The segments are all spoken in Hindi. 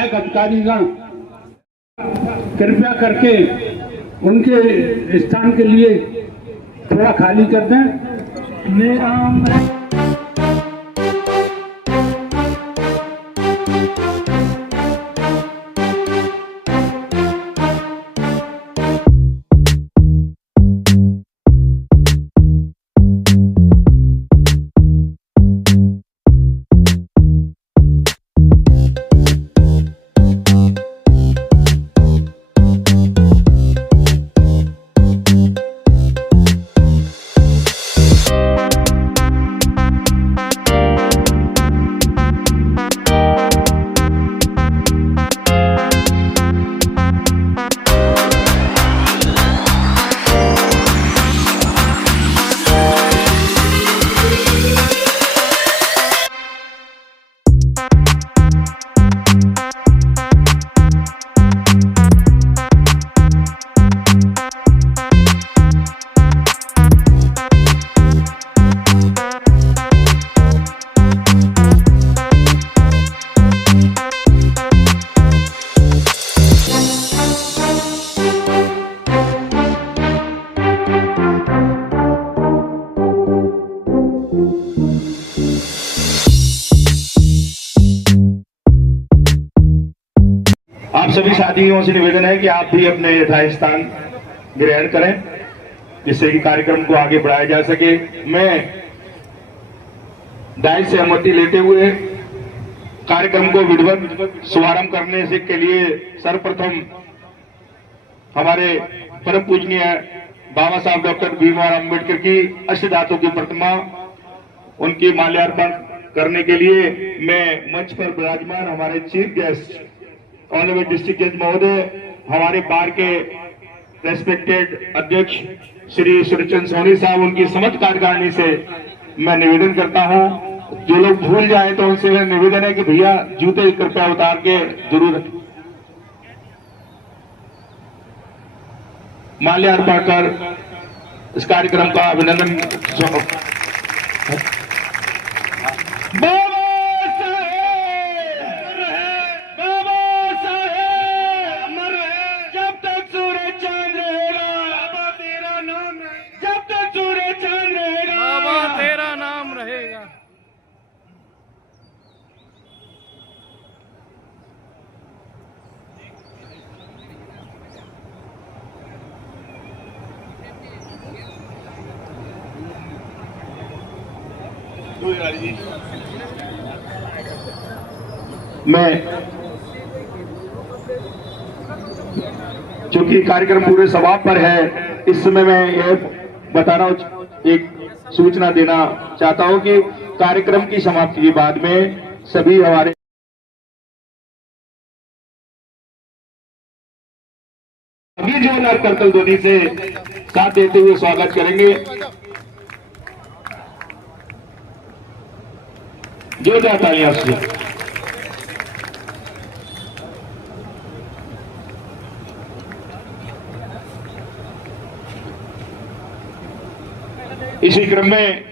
अधिकारीगण कृपया करके उनके स्थान के लिए थोड़ा खाली कर दें। मेरा आप सभी साथियों से निवेदन है कि आप भी अपने यथास्थान ग्रहण करें जिससे कि कार्यक्रम को आगे बढ़ाया जा सके। मैं दाई से अनुमति लेते हुए कार्यक्रम को विधिवत शुभारंभ करने से के लिए सर्वप्रथम हमारे परम पूजनीय बाबा साहब डॉक्टर भीमराव अम्बेडकर की अष्टधातु की प्रतिमा उनकी माल्यार्पण करने के लिए मैं मंच पर विराजमान हमारे चीफ गेस्ट ऑनरेबल डिस्ट्रिक्ट जज महोदय, हमारे बार के रेस्पेक्टेड अध्यक्ष श्री सूर्यचंद सोनी साहब, उनकी समस्त कार्यकारिणी से मैं निवेदन करता हूं। जो लोग भूल जाए तो उनसे निवेदन है कि भैया जूते कृपया उतार के जरूर माल्यार्पण कर इस कार्यक्रम का अभिनंदन। मैं चूंकि कार्यक्रम पूरे समाप्त पर है, इस समय मैं यह बता रहा हूं, एक सूचना देना चाहता हूं कि कार्यक्रम की समाप्ति के बाद में सभी हमारे अभी जोरदार करतल ध्वनि से साथ देते हुए स्वागत करेंगे। जोरदार तालियां से इसी क्रम में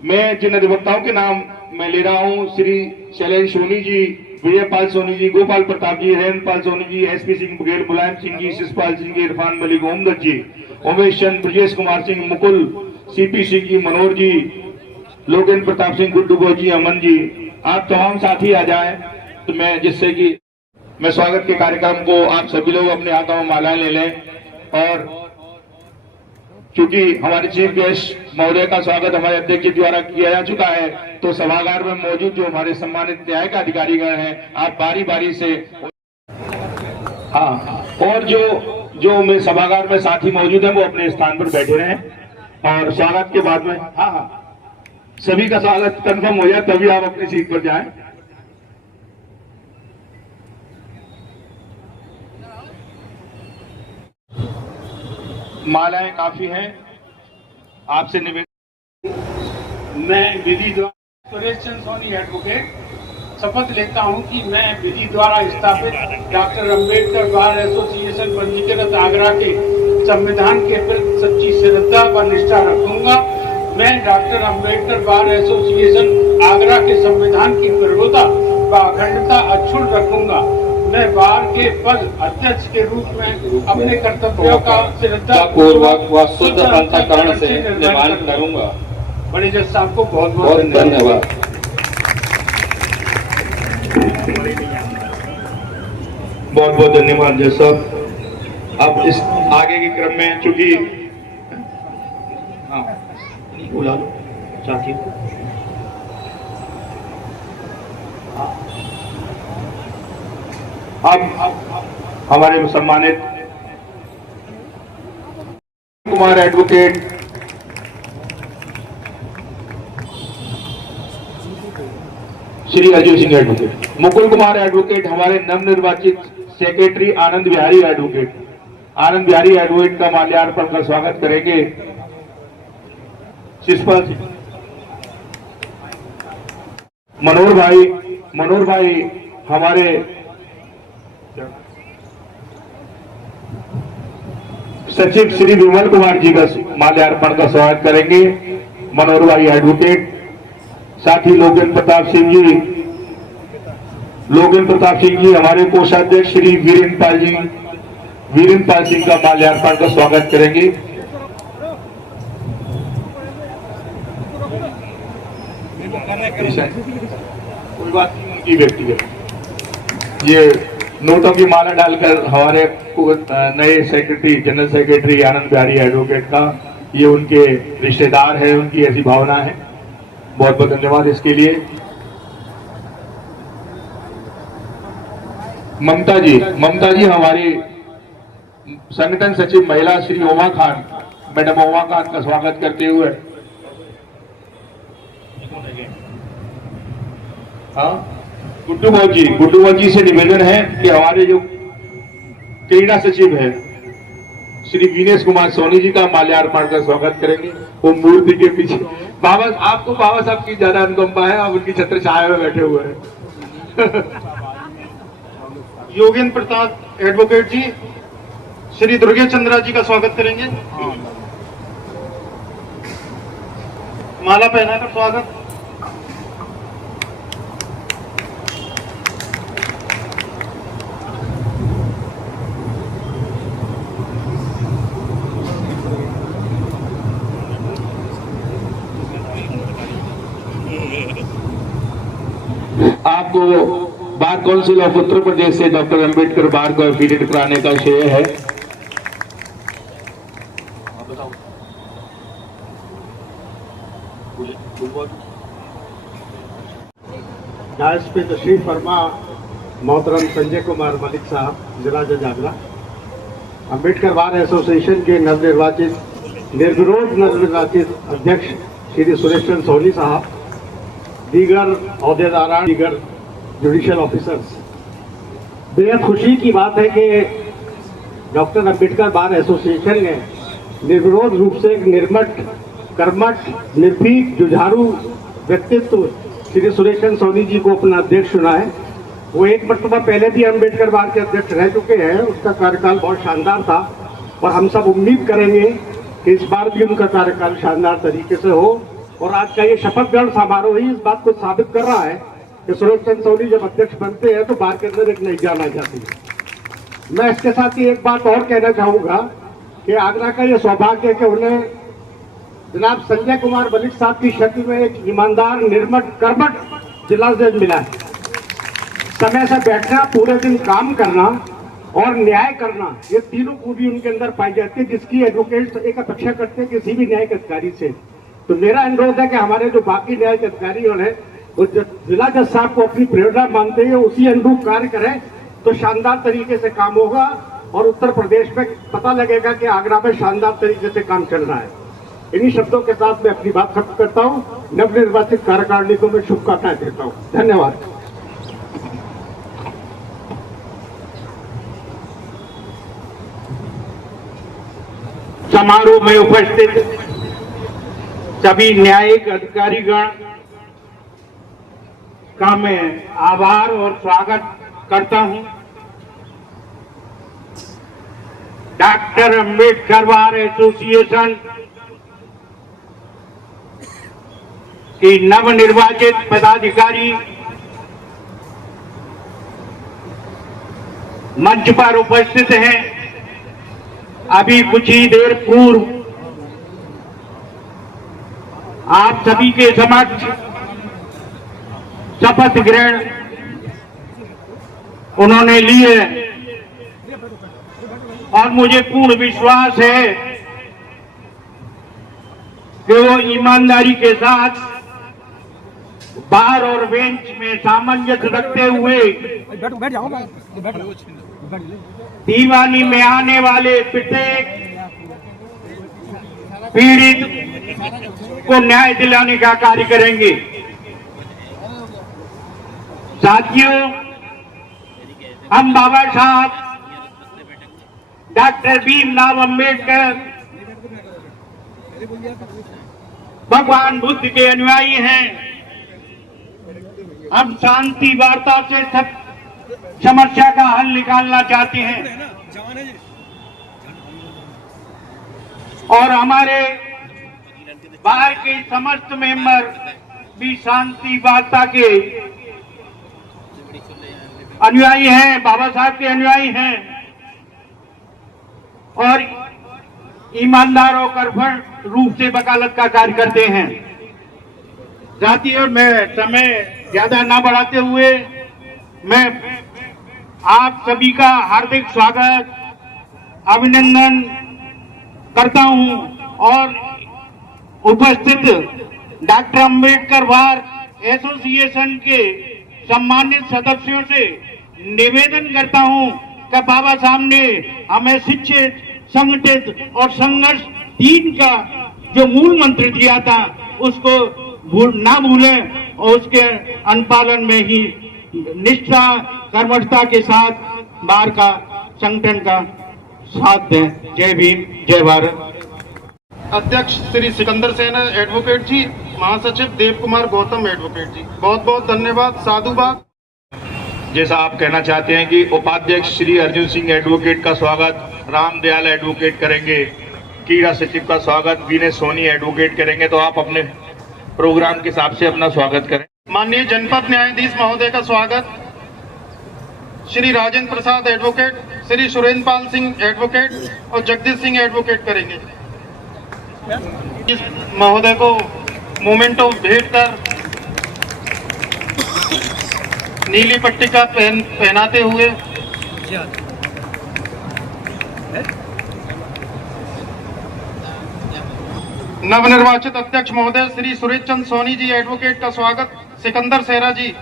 मैं जिन अधिवक्ताओं के नाम मैं ले रहा हूं, श्री शैलेश सोनी जी, विजयपाल सोनी जी, गोपाल प्रताप जी, हेमपाल सोनी जी, एसपी सिंह ब्रिगेड, मुलायम सिंह जी, शिषपाल सिंह जी, इरफान मलिक, ओमदत्त जी, उमेश चंद, ब्रजेश कुमार सिंह, मुकुल, सीपी सिंह जी, मनोहर जी, लोकेंद्र प्रताप सिंह, गुड्डू गो जी, अमन जी, आप तमाम साथी आ जाएं तो मैं जिससे कि मैं स्वागत के कार्यक्रम को आप सभी लोग अपने हाथों में मालाएं ले लें। और क्योंकि हमारे चीफ गेस्ट महोदय का स्वागत हमारे अध्यक्ष जी द्वारा किया जा चुका है, तो सभागार में मौजूद जो हमारे सम्मानित न्यायिक अधिकारीगण हैं, आप बारी बारी से और जो में सभागार में साथी मौजूद हैं वो अपने स्थान पर बैठे रहें और स्वागत के बाद में सभी का स्वागत कंफर्म हो जाए तभी आप अपनी सीट पर जाएं। मालाएं काफी हैं, आपसे निवेदन। मैं विधि द्वारा सूर्यचंद सोनी एडवोकेट शपथ लेता हूं कि मैं विधि द्वारा स्थापित डॉक्टर अंबेडकर बार एसोसिएशन पंजीकृत आगरा के संविधान के प्रति सच्ची श्रद्धा व निष्ठा रखूंगा। मैं doctor Ambedkar bar association Agra के संविधान की प्रभुता व अखंडता अक्षुण्ण रखूंगा। मैं बार के पद अध्यक्ष के रूप में अपने कर्तव्यों का श्रद्धापूर्वक व शुद्ध अंतःकरण से निर्वहन करूंगा। बड़े जज साहब को बहुत बहुत धन्यवाद। बहुत बहुत धन्यवाद जज साहब। अब इस आगे के क्रम में चूंकि बुला लो चाची को। अब हमारे सम्मानित Kumar advocate Shri Ajay Singh advocate, Mukul Kumar advocate हमारे नवनिर्वाचित सेक्रेटरी आनंद बिहारी एडवोकेट का माल्यार्पण कर स्वागत करेंगे। शिषपाल जी, मनोहर भाई हमारे सचिव श्री विमल कुमार जी का माल्यार्पण का स्वागत करेंगे। मनोहर भाई एडवोकेट, साथ ही लोकेन्द्र प्रताप सिंह जी हमारे कोषाध्यक्ष श्री वीरेंद्र पाल सिंह का माल्यार्पण का स्वागत करेंगे। कोई बात नहीं, उनकी व्यक्तिगत ये नोटों की माला डालकर हमारे नए जनरल सेक्रेटरी आनंद बिहारी एडवोकेट का, ये उनके रिश्तेदार हैं, उनकी ऐसी भावना है। बहुत बहुत धन्यवाद इसके लिए। ममता जी हमारी संगठन सचिव महिला श्री मैडम ओमा खान का स्वागत करते हुए, गुड्डू भाई जी से निवेदन है कि हमारे जो क्रीड़ा सचिव है श्री विनेश कुमार सोनी जी का माल्यार्पण का स्वागत करेंगे। वो मूर्ति के पीछे आपको बाबा साहब की ज्यादा अनुकंपा है, आप उनकी छत्र छाया में बैठे हुए हैं। योगेंद्र प्रताप एडवोकेट जी श्री दुर्गे चंद्रा जी का स्वागत करेंगे। माला पहनाकर स्वागत। आपको bar council of Uttar Pradesh से डॉक्टर अंबेडकर बार को एफिलिएट कराने का श्रेय है। डायस पे तशरीफ फरमा मोहतरम संजय कुमार मलिक साहब, जिला जज आगरा, अंबेडकर बार एसोसिएशन के निर्विरोध नवनिर्वाचित अध्यक्ष श्री सुरेश चंद्र सोनी साहब, दीगर अहदेदारान, दीगर जुडिशियल ऑफिसर्स, बेहद खुशी की बात है कि डॉक्टर अंबेडकर बार एसोसिएशन ने निर्विरोध रूप से एक निर्मट, कर्मठ, निर्भीक, जुझारू व्यक्तित्व श्री सुरेश चंद्र सोनी जी को अपना अध्यक्ष चुना है। वो एक मरतबा पहले भी अंबेडकर बार के अध्यक्ष रह चुके हैं, उसका कार्यकाल बहुत शानदार था और हम सब उम्मीद करेंगे कि इस बार भी उनका कार्यकाल शानदार तरीके से हो। और आज का ये शपथ ग्रहण समारोह ही इस बात को साबित कर रहा है कि सुरेश चंद्र सोनी जब अध्यक्ष बनते हैं तो बार के अंदर एक नई जान आ जाती है। मैं इसके साथ ही एक बात और कहना चाहूंगा कि आगरा का ये सौभाग्य है कि उन्हें जनाब संजय कुमार मलिक साहब की शक्ल में एक ईमानदार, निर्मट, कर्मठ जिला जज मिला है। समय से बैठना, पूरे दिन काम करना और न्याय करना, ये तीनों खूबी उनके अंदर पाई जाती है, जिसकी एडवोकेट एक अपेक्षा करते हैं किसी भी न्यायिक अधिकारी से। तो मेरा अनुरोध है कि हमारे जो बाकी न्यायिक अधिकारी हैं वो जिला जज साहब को अपनी प्रेरणा मानते हैं, उसी अनुरूप कार्य करें तो शानदार तरीके से काम होगा और उत्तर प्रदेश में पता लगेगा कि आगरा में शानदार तरीके से काम चल रहा है। इन्हीं शब्दों के साथ मैं अपनी बात खत्म करता हूँ। नवनिर्वाचित कार्यकारिणी को मैं शुभकामनाएं देता हूँ। धन्यवाद। समारोह में उपस्थित सभी न्यायिक अधिकारीगण का मैं आभार और स्वागत करता हूं। डॉक्टर अंबेडकर बार एसोसिएशन की नवनिर्वाचित पदाधिकारी मंच पर उपस्थित हैं। अभी कुछ ही देर पूर्व आप सभी के समक्ष शपथ ग्रहण उन्होंने ली है और मुझे पूर्ण विश्वास है कि वो ईमानदारी के साथ बार और बेंच में सामंजस्य रखते हुए दीवानी में आने वाले प्रत्येक पीड़ित को न्याय दिलाने का कार्य करेंगे। साथियों, हम बाबा साहब डॉक्टर भीमराव अंबेडकर भगवान बुद्ध के अनुयायी हैं। हम शांति वार्ता से सब समस्या का हल निकालना चाहते हैं और हमारे बाहर के समस्त मेंबर भी शांति वार्ता के अनुयायी हैं, बाबा साहब के अनुयायी हैं और ईमानदार और कर्मठ रूप से वकालत का कार्य करते हैं। साथियों, मैं समय ज्यादा ना बढ़ाते हुए मैं आप सभी का हार्दिक स्वागत अभिनंदन करता हूं और उपस्थित डॉक्टर अंबेडकर बार एसोसिएशन के सम्मानित सदस्यों से निवेदन करता हूं कि बाबा साहब ने हमें शिक्षित, संगठित और संघर्ष 3 का जो मूल मंत्र दिया था उसको ना भूलें और उसके अनुपालन में ही निष्ठा कर्मठता के साथ बार का संगठन का साथ दें। जय भीम, जय भारत। अध्यक्ष श्री सिकंदर सेन एडवोकेट जी, महासचिव देव कुमार गौतम एडवोकेट जी, बहुत बहुत धन्यवाद। साधुवाद। जैसा आप कहना चाहते हैं कि उपाध्यक्ष श्री अर्जुन सिंह एडवोकेट का स्वागत रामदयाल एडवोकेट करेंगे, क्रीड़ा सचिव का स्वागत विनय सोनी एडवोकेट करेंगे, तो आप अपने प्रोग्राम के हिसाब से अपना स्वागत करें। माननीय जनपद न्यायाधीश महोदय का स्वागत श्री राजेंद्र प्रसाद एडवोकेट, श्री सुरेंद्र पाल सिंह एडवोकेट और जगदीश सिंह एडवोकेट करेंगे। इस महोदय को मोमेंटो भेंट कर नीली पट्टिका पहनाते हुए नवनिर्वाचित अध्यक्ष महोदय श्री सुरेश चंद्र सोनी जी एडवोकेट का स्वागत सिकंदर सेहरा जी।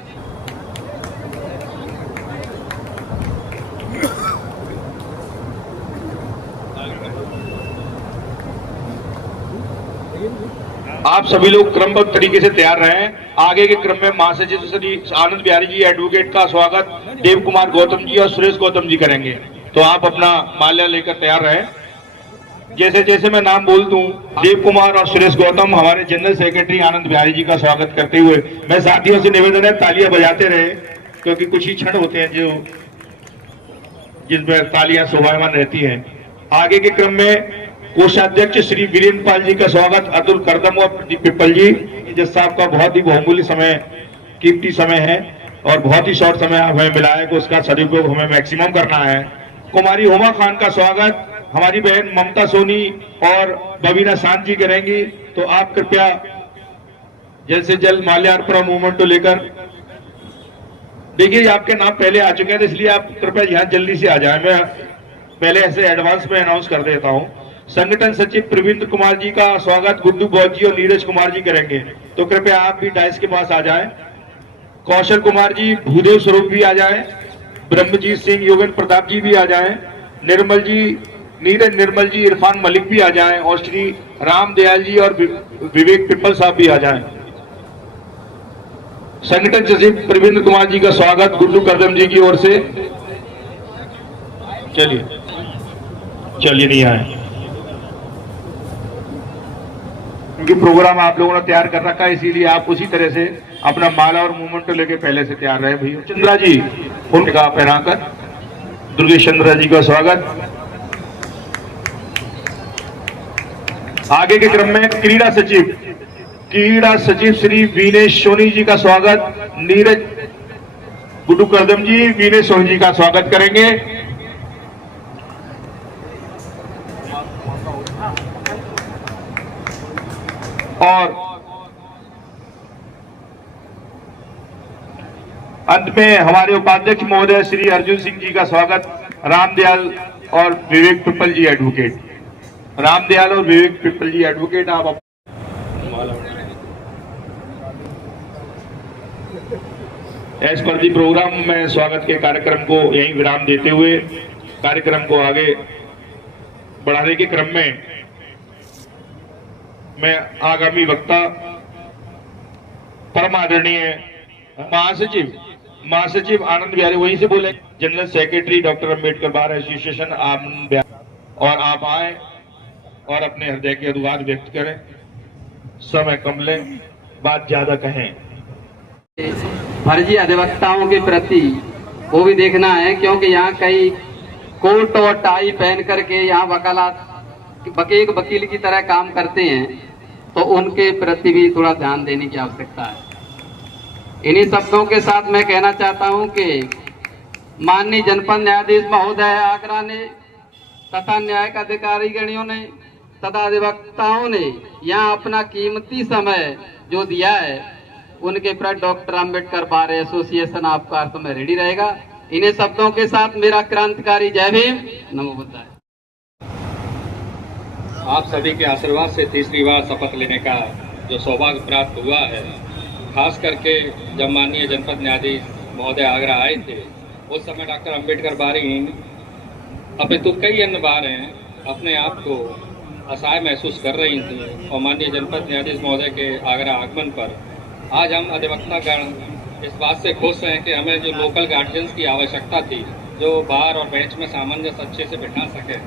आप सभी लोग क्रमबद्ध तरीके से तैयार रहें। आगे के क्रम में महासचिव श्री आनंद बिहारी जी एडवोकेट का स्वागत देव कुमार गौतम जी और सुरेश गौतम जी करेंगे, तो आप अपना माल्या लेकर तैयार रहें। जैसे जैसे मैं नाम बोल दूं, देव कुमार और सुरेश गौतम हमारे जनरल सेक्रेटरी आनंद बिहारी जी का स्वागत करते हुए मैं साथियों से निवेदन है तालियां बजाते रहे, क्योंकि कुछ ही क्षण होते हैं जो जिसमें तालियां शोभायमान रहती हैं। आगे के क्रम में कोषाध्यक्ष श्री वीरेंद्र पाल जी का स्वागत अतुल करदम और पिपल जी। जज साहब का बहुत ही बहुमूल्य समय, कीमती समय है और बहुत ही शॉर्ट समय हमें मिला है कि उसका सदुपयोग हमें मैक्सिमम करना है। कुमारी हुमा खान का स्वागत हमारी बहन ममता सोनी और बबीना शांत जी करेंगी, तो आप कृपया जल्द से जल्द माल्यार्पण मूवमेंट को लेकर, देखिए आपके नाम पहले आ चुके हैं तो इसलिए आप कृपया यहाँ जल्दी से आ जाए। मैं पहले ऐसे एडवांस में अनाउंस कर देता हूँ। संगठन सचिव प्रवीण कुमार जी का स्वागत गुड्डू बौद्ध जी और नीरज कुमार जी करेंगे, तो कृपया आप भी डाइस के पास आ जाएं। कौशल कुमार जी, भूदेव स्वरूप भी आ जाएं, ब्रह्मजीत सिंह, योगेंद्र प्रताप जी भी आ जाएं, निर्मल जी, नीरज निर्मल जी, इरफान मलिक भी आ जाएं और श्री राम दयाल जी और विवेक पिपल साहब भी आ जाएं। संगठन सचिव प्रवीण कुमार जी का स्वागत गुड्डू करदम जी की ओर से। चलिए नहीं आए, क्योंकि प्रोग्राम आप लोगों ने तैयार कर रखा है, इसीलिए आप उसी तरह से अपना माला और मूवमेंट लेके पहले से तैयार रहे। भैया चंद्रा जी उनका पहनाकर दुर्गेश चंद्रा जी का स्वागत। आगे के क्रम में क्रीड़ा सचिव श्री विनय सोनी जी का स्वागत नीरज गुड्डू करदम जी विनय सोनी जी का स्वागत करेंगे। और अंत में हमारे उपाध्यक्ष महोदय श्री अर्जुन सिंह जी का स्वागत रामदयाल और विवेक पिप्पल जी एडवोकेट। रामदयाल और विवेक पिप्पल जी एडवोकेट, आप एज पर दी प्रोग्राम में स्वागत के कार्यक्रम को यहीं विराम देते हुए कार्यक्रम को आगे बढ़ाने के क्रम में मैं आगामी वक्ता परम आदरणीय महासचिव आनंद बिहारी वहीं से बोले, general secretary doctor Ambedkar bar association Anand Bihari, और आप आए और अपने हृदय के अनुवाद व्यक्त करें। समय कम लें, बात ज्यादा कहें। फर्जी अधिवक्ताओं के प्रति वो भी देखना है, क्योंकि यहाँ कई कोट और टाई पहन करके यहाँ वकील की तरह काम करते हैं, तो उनके प्रति भी थोड़ा ध्यान देने की आवश्यकता है। इन्हीं शब्दों के साथ मैं कहना चाहता हूँ कि माननीय जनपद न्यायाधीश महोदय आगरा ने तथा न्यायिक अधिकारी गणियों ने तथा अधिवक्ताओं ने यहाँ अपना कीमती समय जो दिया है, उनके प्रति डॉक्टर अंबेडकर बार एसोसिएशन आपका अर्थ में रेडी रहेगा। इन्हीं शब्दों के साथ मेरा क्रांतिकारी जय भीम, नमो बुद्धाय। आप सभी के आशीर्वाद से तीसरी बार शपथ लेने का जो सौभाग्य प्राप्त हुआ है, खास करके जब माननीय जनपद न्यायाधीश महोदय आगरा आए थे, उस समय डॉक्टर अंबेडकर बारी अपितु कई अन्य बारें अपने आप को असहाय महसूस कर रही थी, और माननीय जनपद न्यायाधीश महोदय के आगरा आगमन पर आज हम अधिवक्ता गण इस बात से खुश हैं कि हमें जो लोकल गार्जियंस की आवश्यकता थी, जो बार और बेंच में सामंजस्य अच्छे से बिठा सके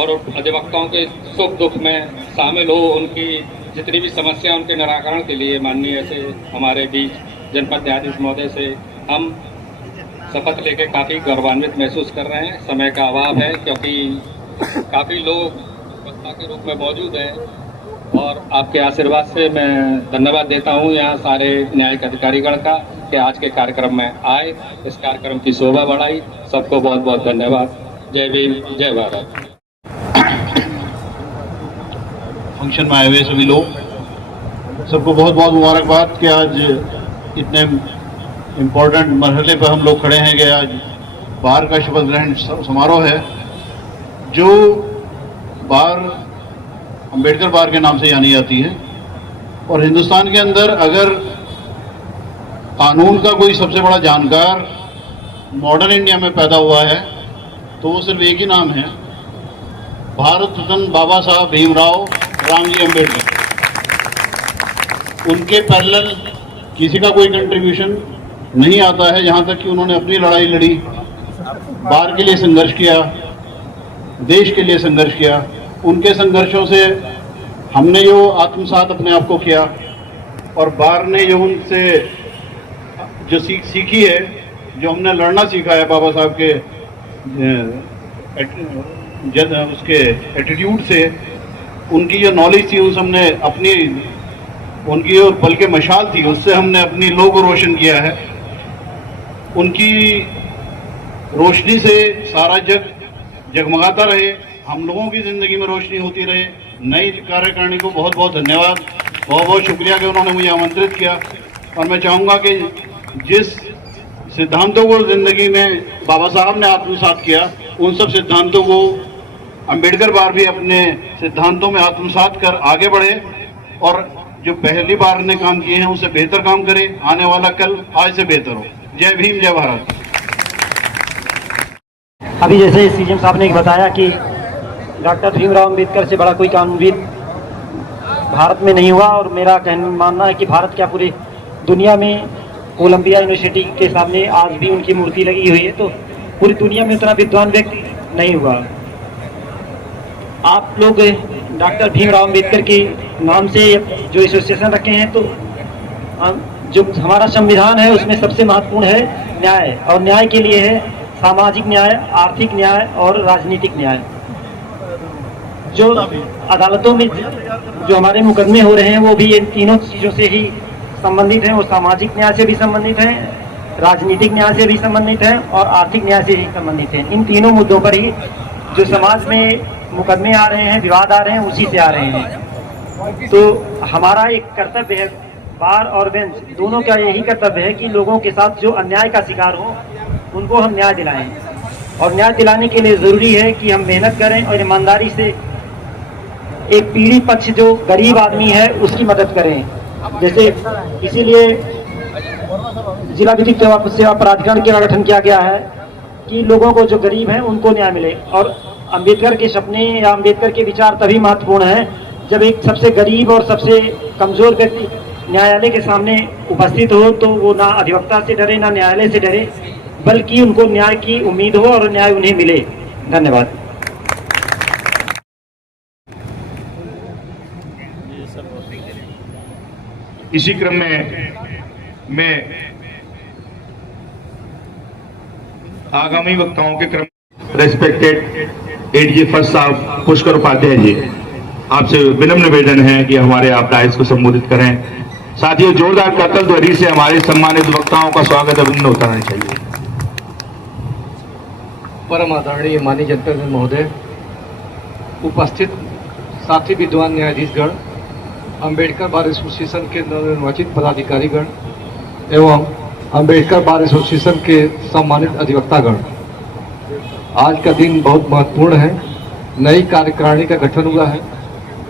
और अधिवक्ताओं के सुख दुख में शामिल हो, उनकी जितनी भी समस्या उनके निराकरण के लिए माननीय से हमारे बीच जनपद न्यायाधीश महोदय से हम शपथ लेके काफ़ी गौरवान्वित महसूस कर रहे हैं। समय का अभाव है, क्योंकि काफ़ी लोग वक्ता के रूप में मौजूद हैं, और आपके आशीर्वाद से मैं धन्यवाद देता हूं यहाँ सारे न्यायिक अधिकारीगण का कि आज के कार्यक्रम में आए, इस कार्यक्रम की शोभा बढ़ाई। सबको बहुत बहुत धन्यवाद। जय भीम, जय भारत। फंक्शन में आए हुए सभी लोग, सबको बहुत बहुत मुबारकबाद कि आज इतने इम्पोर्टेंट मरहले पर हम लोग खड़े हैं कि आज बार का शपथ ग्रहण समारोह है, जो बार अंबेडकर बार के नाम से जानी जाती है। और हिंदुस्तान के अंदर अगर कानून का कोई सबसे बड़ा जानकार मॉडर्न इंडिया में पैदा हुआ है तो वो सिर्फ एक ही नाम है, भारत रत्न बाबा साहब भीमराव रामजी अंबेडकर। उनके पैरेलल किसी का कोई कंट्रीब्यूशन नहीं आता है, यहाँ तक कि उन्होंने अपनी लड़ाई लड़ी, बार के लिए संघर्ष किया, देश के लिए संघर्ष किया। उनके संघर्षों से हमने जो आत्मसात अपने आप को किया, और बार ने जो उनसे जो सीखी है, जो हमने लड़ना सीखा है बाबा साहब के उसके एटीट्यूड से, उनकी जो नॉलेज थी उस हमने अपनी, उनकी जो बल के मशाल थी उससे हमने अपनी लोग को रोशन किया है। उनकी रोशनी से सारा जग जगमगाता रहे, हम लोगों की जिंदगी में रोशनी होती रहे। नई कार्यकारिणी को बहुत बहुत धन्यवाद, बहुत बहुत शुक्रिया कि उन्होंने मुझे आमंत्रित किया। और मैं चाहूँगा कि जिस सिद्धांतों को जिंदगी में बाबा साहब ने आत्मसात किया, उन सब सिद्धांतों को अंबेडकर बार भी अपने सिद्धांतों में आत्मसात कर आगे बढ़े, और जो पहली बार ने काम किए हैं उससे बेहतर काम करे। आने वाला कल आज से बेहतर हो। जय भीम, जय भारत। अभी जैसे सीएम साहब ने बताया कि डॉक्टर भीमराव अंबेडकर से बड़ा कोई कानूनविद भारत में नहीं हुआ, और मेरा मानना है कि भारत क्या पूरी दुनिया में कोलंबिया यूनिवर्सिटी के सामने आज भी उनकी मूर्ति लगी हुई है, तो पूरी दुनिया में उतना विद्वान व्यक्ति नहीं हुआ। आप लोग डॉक्टर भीमराव अंबेडकर के नाम से जो एसोसिएशन रखे हैं, तो जो हमारा संविधान है उसमें सबसे महत्वपूर्ण है न्याय, और न्याय के लिए है सामाजिक न्याय, आर्थिक न्याय और राजनीतिक न्याय। जो अदालतों में जो हमारे मुकदमे हो रहे हैं वो भी इन तीनों चीज़ों से ही संबंधित हैं। वो सामाजिक न्याय से भी संबंधित हैं, राजनीतिक न्याय से भी संबंधित हैं और आर्थिक न्याय से भी संबंधित हैं। इन तीनों मुद्दों पर ही जो समाज में मुकदमे आ रहे हैं, विवाद आ रहे हैं, उसी से आ रहे हैं। तो हमारा एक कर्तव्य है, बार और बेंच दोनों का यही कर्तव्य है कि लोगों के साथ जो अन्याय का शिकार हो उनको हम न्याय दिलाएं। और न्याय दिलाने के लिए ज़रूरी है कि हम मेहनत करें और ईमानदारी से एक पीढ़ी पक्ष जो गरीब आदमी है उसकी मदद करें। जैसे इसीलिए जिला विधिक सेवा प्राधिकरण का गठन किया गया है कि लोगों को जो गरीब हैं उनको न्याय मिले। और अंबेडकर के सपने या अंबेडकर के विचार तभी महत्वपूर्ण हैं जब एक सबसे गरीब और सबसे कमज़ोर व्यक्ति न्यायालय के सामने उपस्थित हो तो वो ना अधिवक्ता से डरे ना न्यायालय से डरे, बल्कि उनको न्याय की उम्मीद हो और न्याय उन्हें मिले। धन्यवाद। इसी क्रम में मैं आगामी वक्ताओं के क्रम रेस्पेक्टेड एडीजी फर्स्ट साहब पुष्कर उपाध्याय जी, आपसे विनम्र निवेदन है कि हमारे आप डायस को संबोधित करें। साथियों, जोरदार करतल ध्वनि से हमारे सम्मानित वक्ताओं का स्वागत अभिनंदन होता रहना चाहिए। परम आदरणीय माननीय जनपद महोदय, उपस्थित साथी विद्वान न्यायाधीशगण, अंबेडकर बार एसोसिएशन के नवनिर्वाचित पदाधिकारीगण एवं अंबेडकर बार एसोसिएशन के सम्मानित अधिवक्तागण, आज का दिन बहुत महत्वपूर्ण है। नई कार्यकारिणी का गठन हुआ है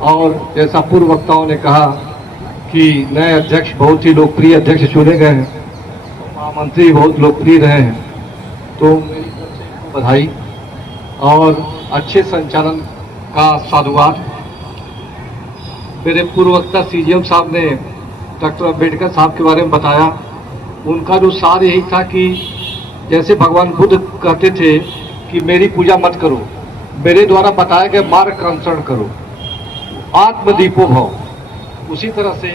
और जैसा पूर्व वक्ताओं ने कहा कि नए अध्यक्ष बहुत ही लोकप्रिय अध्यक्ष चुने गए हैं, महामंत्री बहुत लोकप्रिय रहे हैं, तो मेरी बधाई और अच्छे संचालन का साधुवाद। मेरे पूर्व वक्ता सीजीएम साहब ने डॉक्टर अंबेडकर साहब के बारे में बताया। उनका जो सार यही था कि जैसे भगवान बुद्ध कहते थे कि मेरी पूजा मत करो, मेरे द्वारा बताए गए मार्ग का अनुसरण करो, आत्मदीपो भव। उसी तरह से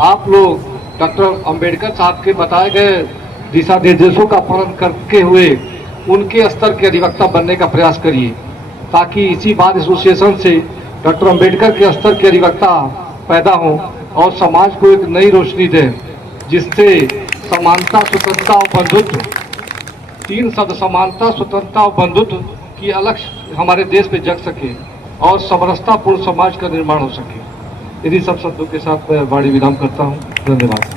आप लोग डॉक्टर अंबेडकर साहब के बताए गए दिशा निर्देशों का पालन करते हुए उनके स्तर के अधिवक्ता बनने का प्रयास करिए, ताकि इसी बार एसोसिएशन से डॉक्टर अंबेडकर के स्तर के अधिवक्ता पैदा हो और समाज को एक नई रोशनी दें, जिससे समानता, स्वतंत्रता और बंधुत्व, तीन शब्द समानता, स्वतंत्रता और बंधुत्व की अलग हमारे देश में जग सके और समरसतापूर्ण समाज का निर्माण हो सके। इन्हीं सब शब्दों के साथ मैं वाणी विराम करता हूँ। धन्यवाद।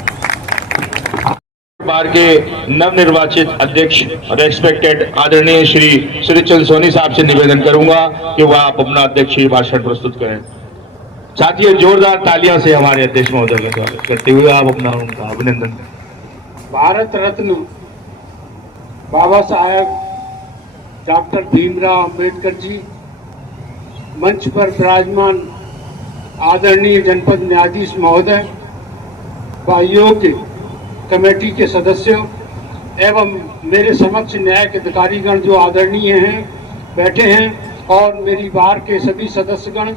बार के नवनिर्वाचित अध्यक्ष रेस्पेक्टेड आदरणीय श्री चंद्र सोनी साहब से निवेदन करूंगा कि वह आप अपना अध्यक्षीय भाषण प्रस्तुत करें। साथियों, जोरदार तालियां से हमारे अध्यक्ष महोदय का स्वागत करते हुए आप अपना उनका अभिनंदन करें। भारत रत्न बाबा साहेब डॉक्टर भीमराव अंबेडकर जी, मंच पर विराजमान आदरणीय जनपद न्यायाधीश महोदय, योग्य कमेटी के सदस्यों एवं मेरे समक्ष न्याय के अधिकारीगण जो आदरणीय हैं बैठे हैं, और मेरी बार के सभी सदस्यगण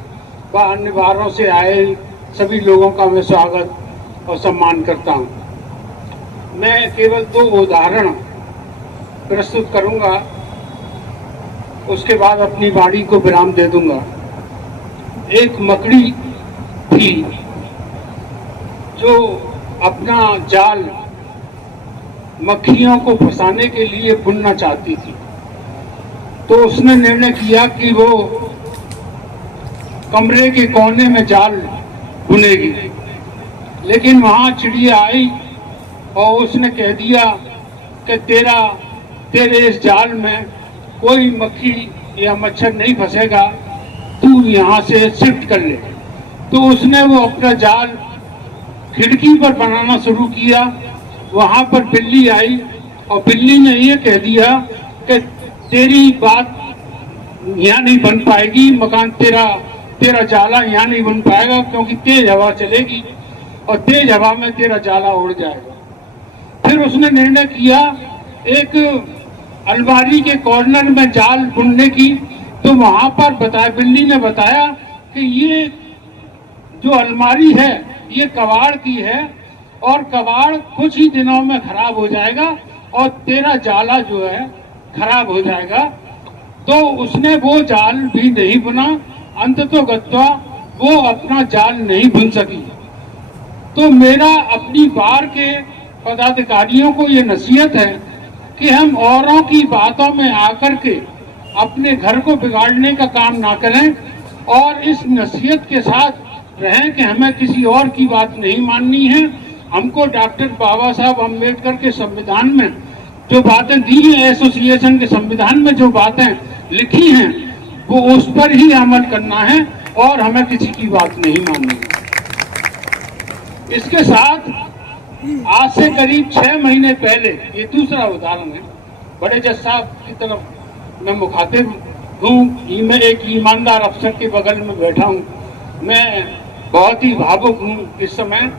व अन्य बारों से आए सभी लोगों का मैं स्वागत और सम्मान करता हूं। मैं केवल 2 उदाहरण प्रस्तुत करूंगा, उसके बाद अपनी वाणी को विराम दे दूंगा। एक मकड़ी थी जो अपना जाल मक्खियों को फंसाने के लिए बुनना चाहती थी, तो उसने निर्णय किया कि वो कमरे के कोने में जाल बुनेगी। लेकिन वहां चिड़िया आई और उसने कह दिया कि तेरे इस जाल में कोई मक्खी या मच्छर नहीं फंसेगा, तू यहाँ से शिफ्ट कर ले। तो उसने वो अपना जाल खिड़की पर बनाना शुरू किया। वहां पर बिल्ली आई और बिल्ली ने ये कह दिया कि तेरी बात यहाँ नहीं बन पाएगी, मकान तेरा जाला यहाँ नहीं बन पाएगा, क्योंकि तेज हवा चलेगी और तेज हवा में तेरा जाला उड़ जाएगा। फिर उसने निर्णय किया एक अलमारी के कॉर्नर में जाल बुनने की। तो वहां पर बिल्ली ने बताया कि ये जो अलमारी है ये कबाड़ की है और कबाड़ कुछ ही दिनों में खराब हो जाएगा और तेरा जाला जो है खराब हो जाएगा। तो उसने वो जाल भी नहीं बुना, अंततोगत्वा वो अपना जाल नहीं बुन सकी। तो मेरा अपनी बार के पदाधिकारियों को ये नसीहत है कि हम औरों की बातों में आकर के अपने घर को बिगाड़ने का काम ना करें, और इस नसीहत के साथ रहें कि हमें किसी और की बात नहीं माननी है। हमको डॉक्टर बाबा साहब अम्बेडकर के संविधान में जो बातें दी हैं, एसोसिएशन के संविधान में जो बातें लिखी हैं, वो उस पर ही अमल करना है और हमें किसी की बात नहीं माननी है। इसके साथ आज से करीब 6 महीने पहले, ये दूसरा उदाहरण है, बड़े जज साहब की तरफ मैं मुखातिब हूँ। मैं एक ईमानदार अफसर के बगल में बैठा हूँ। मैं बहुत ही भावुक हूँ इस समय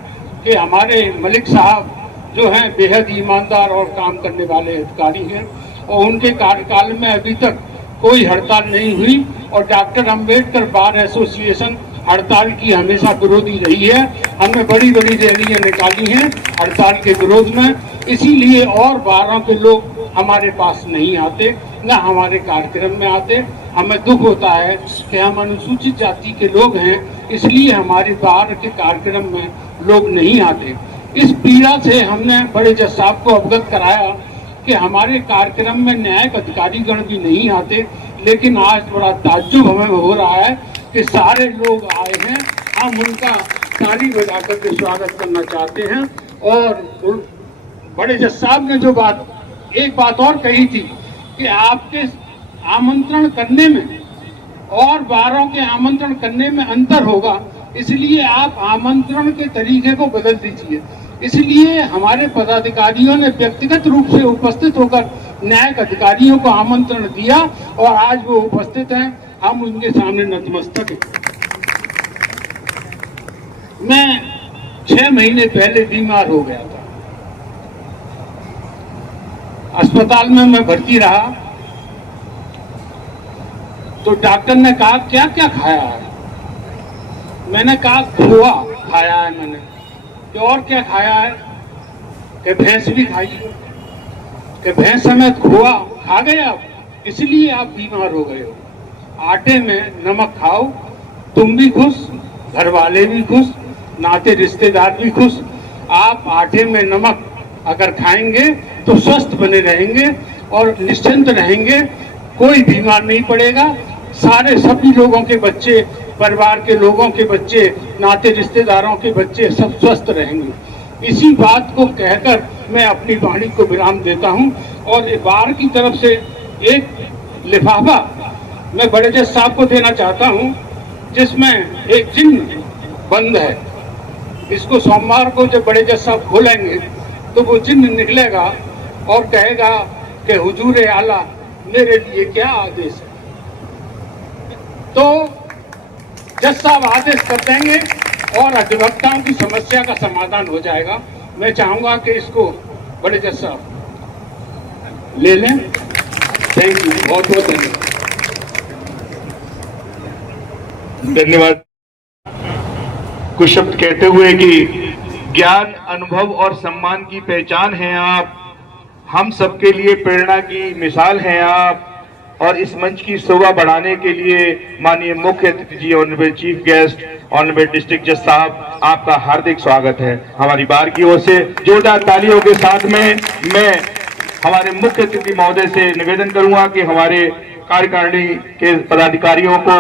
कि हमारे मलिक साहब जो हैं बेहद ईमानदार और काम करने वाले अधिकारी हैं और उनके कार्यकाल में अभी तक कोई हड़ताल नहीं हुई और डॉक्टर अंबेडकर बार एसोसिएशन हड़ताल की हमेशा विरोधी रही है। हमने बड़ी बड़ी रैलियां निकाली हैं हड़ताल के विरोध में, इसीलिए और बारों के लोग हमारे पास नहीं आते, न हमारे कार्यक्रम में आते। हमें दुख होता है कि हम अनुसूचित जाति के लोग हैं, इसलिए हमारे बार के कार्यक्रम में लोग नहीं आते। इस पीड़ा से हमने बड़े जज साहब को अवगत कराया कि हमारे कार्यक्रम में न्यायिक अधिकारीगण भी नहीं आते, लेकिन आज बड़ा ताज्जुब हमें हो रहा है कि सारे लोग आए हैं। हम उनका ताली बजा करके स्वागत करना चाहते हैं। और बड़े जज साहब ने जो एक बात और कही थी कि आपके आमंत्रण करने में और बारों के आमंत्रण करने में अंतर होगा, इसलिए आप आमंत्रण के तरीके को बदल दीजिए। इसलिए हमारे पदाधिकारियों ने व्यक्तिगत रूप से उपस्थित होकर न्यायिक अधिकारियों को आमंत्रण दिया और आज वो उपस्थित हैं, हम उनके सामने नतमस्तक हैं। मैं 6 महीने पहले बीमार हो गया था, अस्पताल में मैं भर्ती रहा। तो डॉक्टर ने कहा क्या क्या खाया है? मैंने कहा खोआ खाया है मैंने। कि और क्या खाया है? कि भैंस भी खाई है। कि भैंस समेत खोआ खा गए आप, इसलिए आप बीमार हो गए हो। आटे में नमक खाओ, तुम भी खुश, घर वाले भी खुश, नाते रिश्तेदार भी खुश। आप आटे में नमक अगर खाएंगे तो स्वस्थ बने रहेंगे और निश्चिंत रहेंगे, कोई बीमार नहीं पड़ेगा। सारे सभी लोगों के बच्चे, परिवार के लोगों के बच्चे, नाते रिश्तेदारों के बच्चे सब स्वस्थ रहेंगे। इसी बात को कहकर मैं अपनी वाणी को विराम देता हूं। और बार की तरफ से एक लिफाफा मैं बड़े जज साहब को देना चाहता हूं, जिसमें एक चिन्ह बंद है। इसको सोमवार को जब बड़े जज साहब खोलेंगे तो वो चिन्ह निकलेगा और कहेगा कि हुजूर आला मेरे लिए क्या आदेश है। तो जज साहब आदेश कर देंगे और अधिवक्ताओं की समस्या का समाधान हो जाएगा। मैं चाहूंगा कि इसको बड़े जज साहब ले लें। थैंक यू, बहुत बहुत धन्यवाद। धन्यवाद। कुछ शब्द कहते हुए कि ज्ञान, अनुभव और सम्मान की पहचान हैं आप, हम सबके लिए प्रेरणा की मिसाल हैं आप, और इस मंच की शोभा बढ़ाने के लिए माननीय मुख्य अतिथि जी, honourable chief guest, honourable district जज साहब, आपका हार्दिक स्वागत है। हमारी बार की ओर से जोरदार तालियों के साथ में मैं हमारे मुख्य अतिथि महोदय से निवेदन करूंगा कि हमारे कार्यकारिणी के पदाधिकारियों को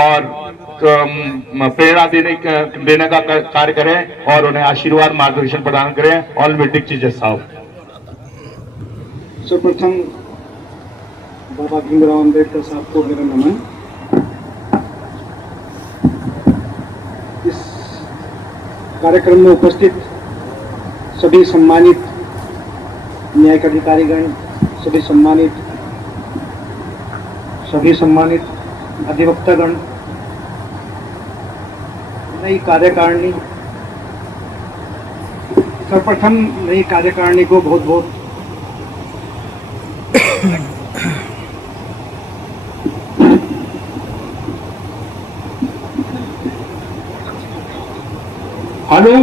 और प्रेरणा देने का कार्य करें और उन्हें आशीर्वाद मार्गदर्शन प्रदान करें। ऑनरेबल डिस्ट्रिक्ट जज साहब। सर्वप्रथम बाबा भीमराव अम्बेडकर साहब को मेरा नमन। इस कार्यक्रम में उपस्थित सभी सम्मानित न्यायिक अधिकारीगण, सभी सम्मानित अधिवक्तागण, नई कार्यकारिणी, सर्वप्रथम नई कार्यकारिणी को बहुत बहुत हेलो,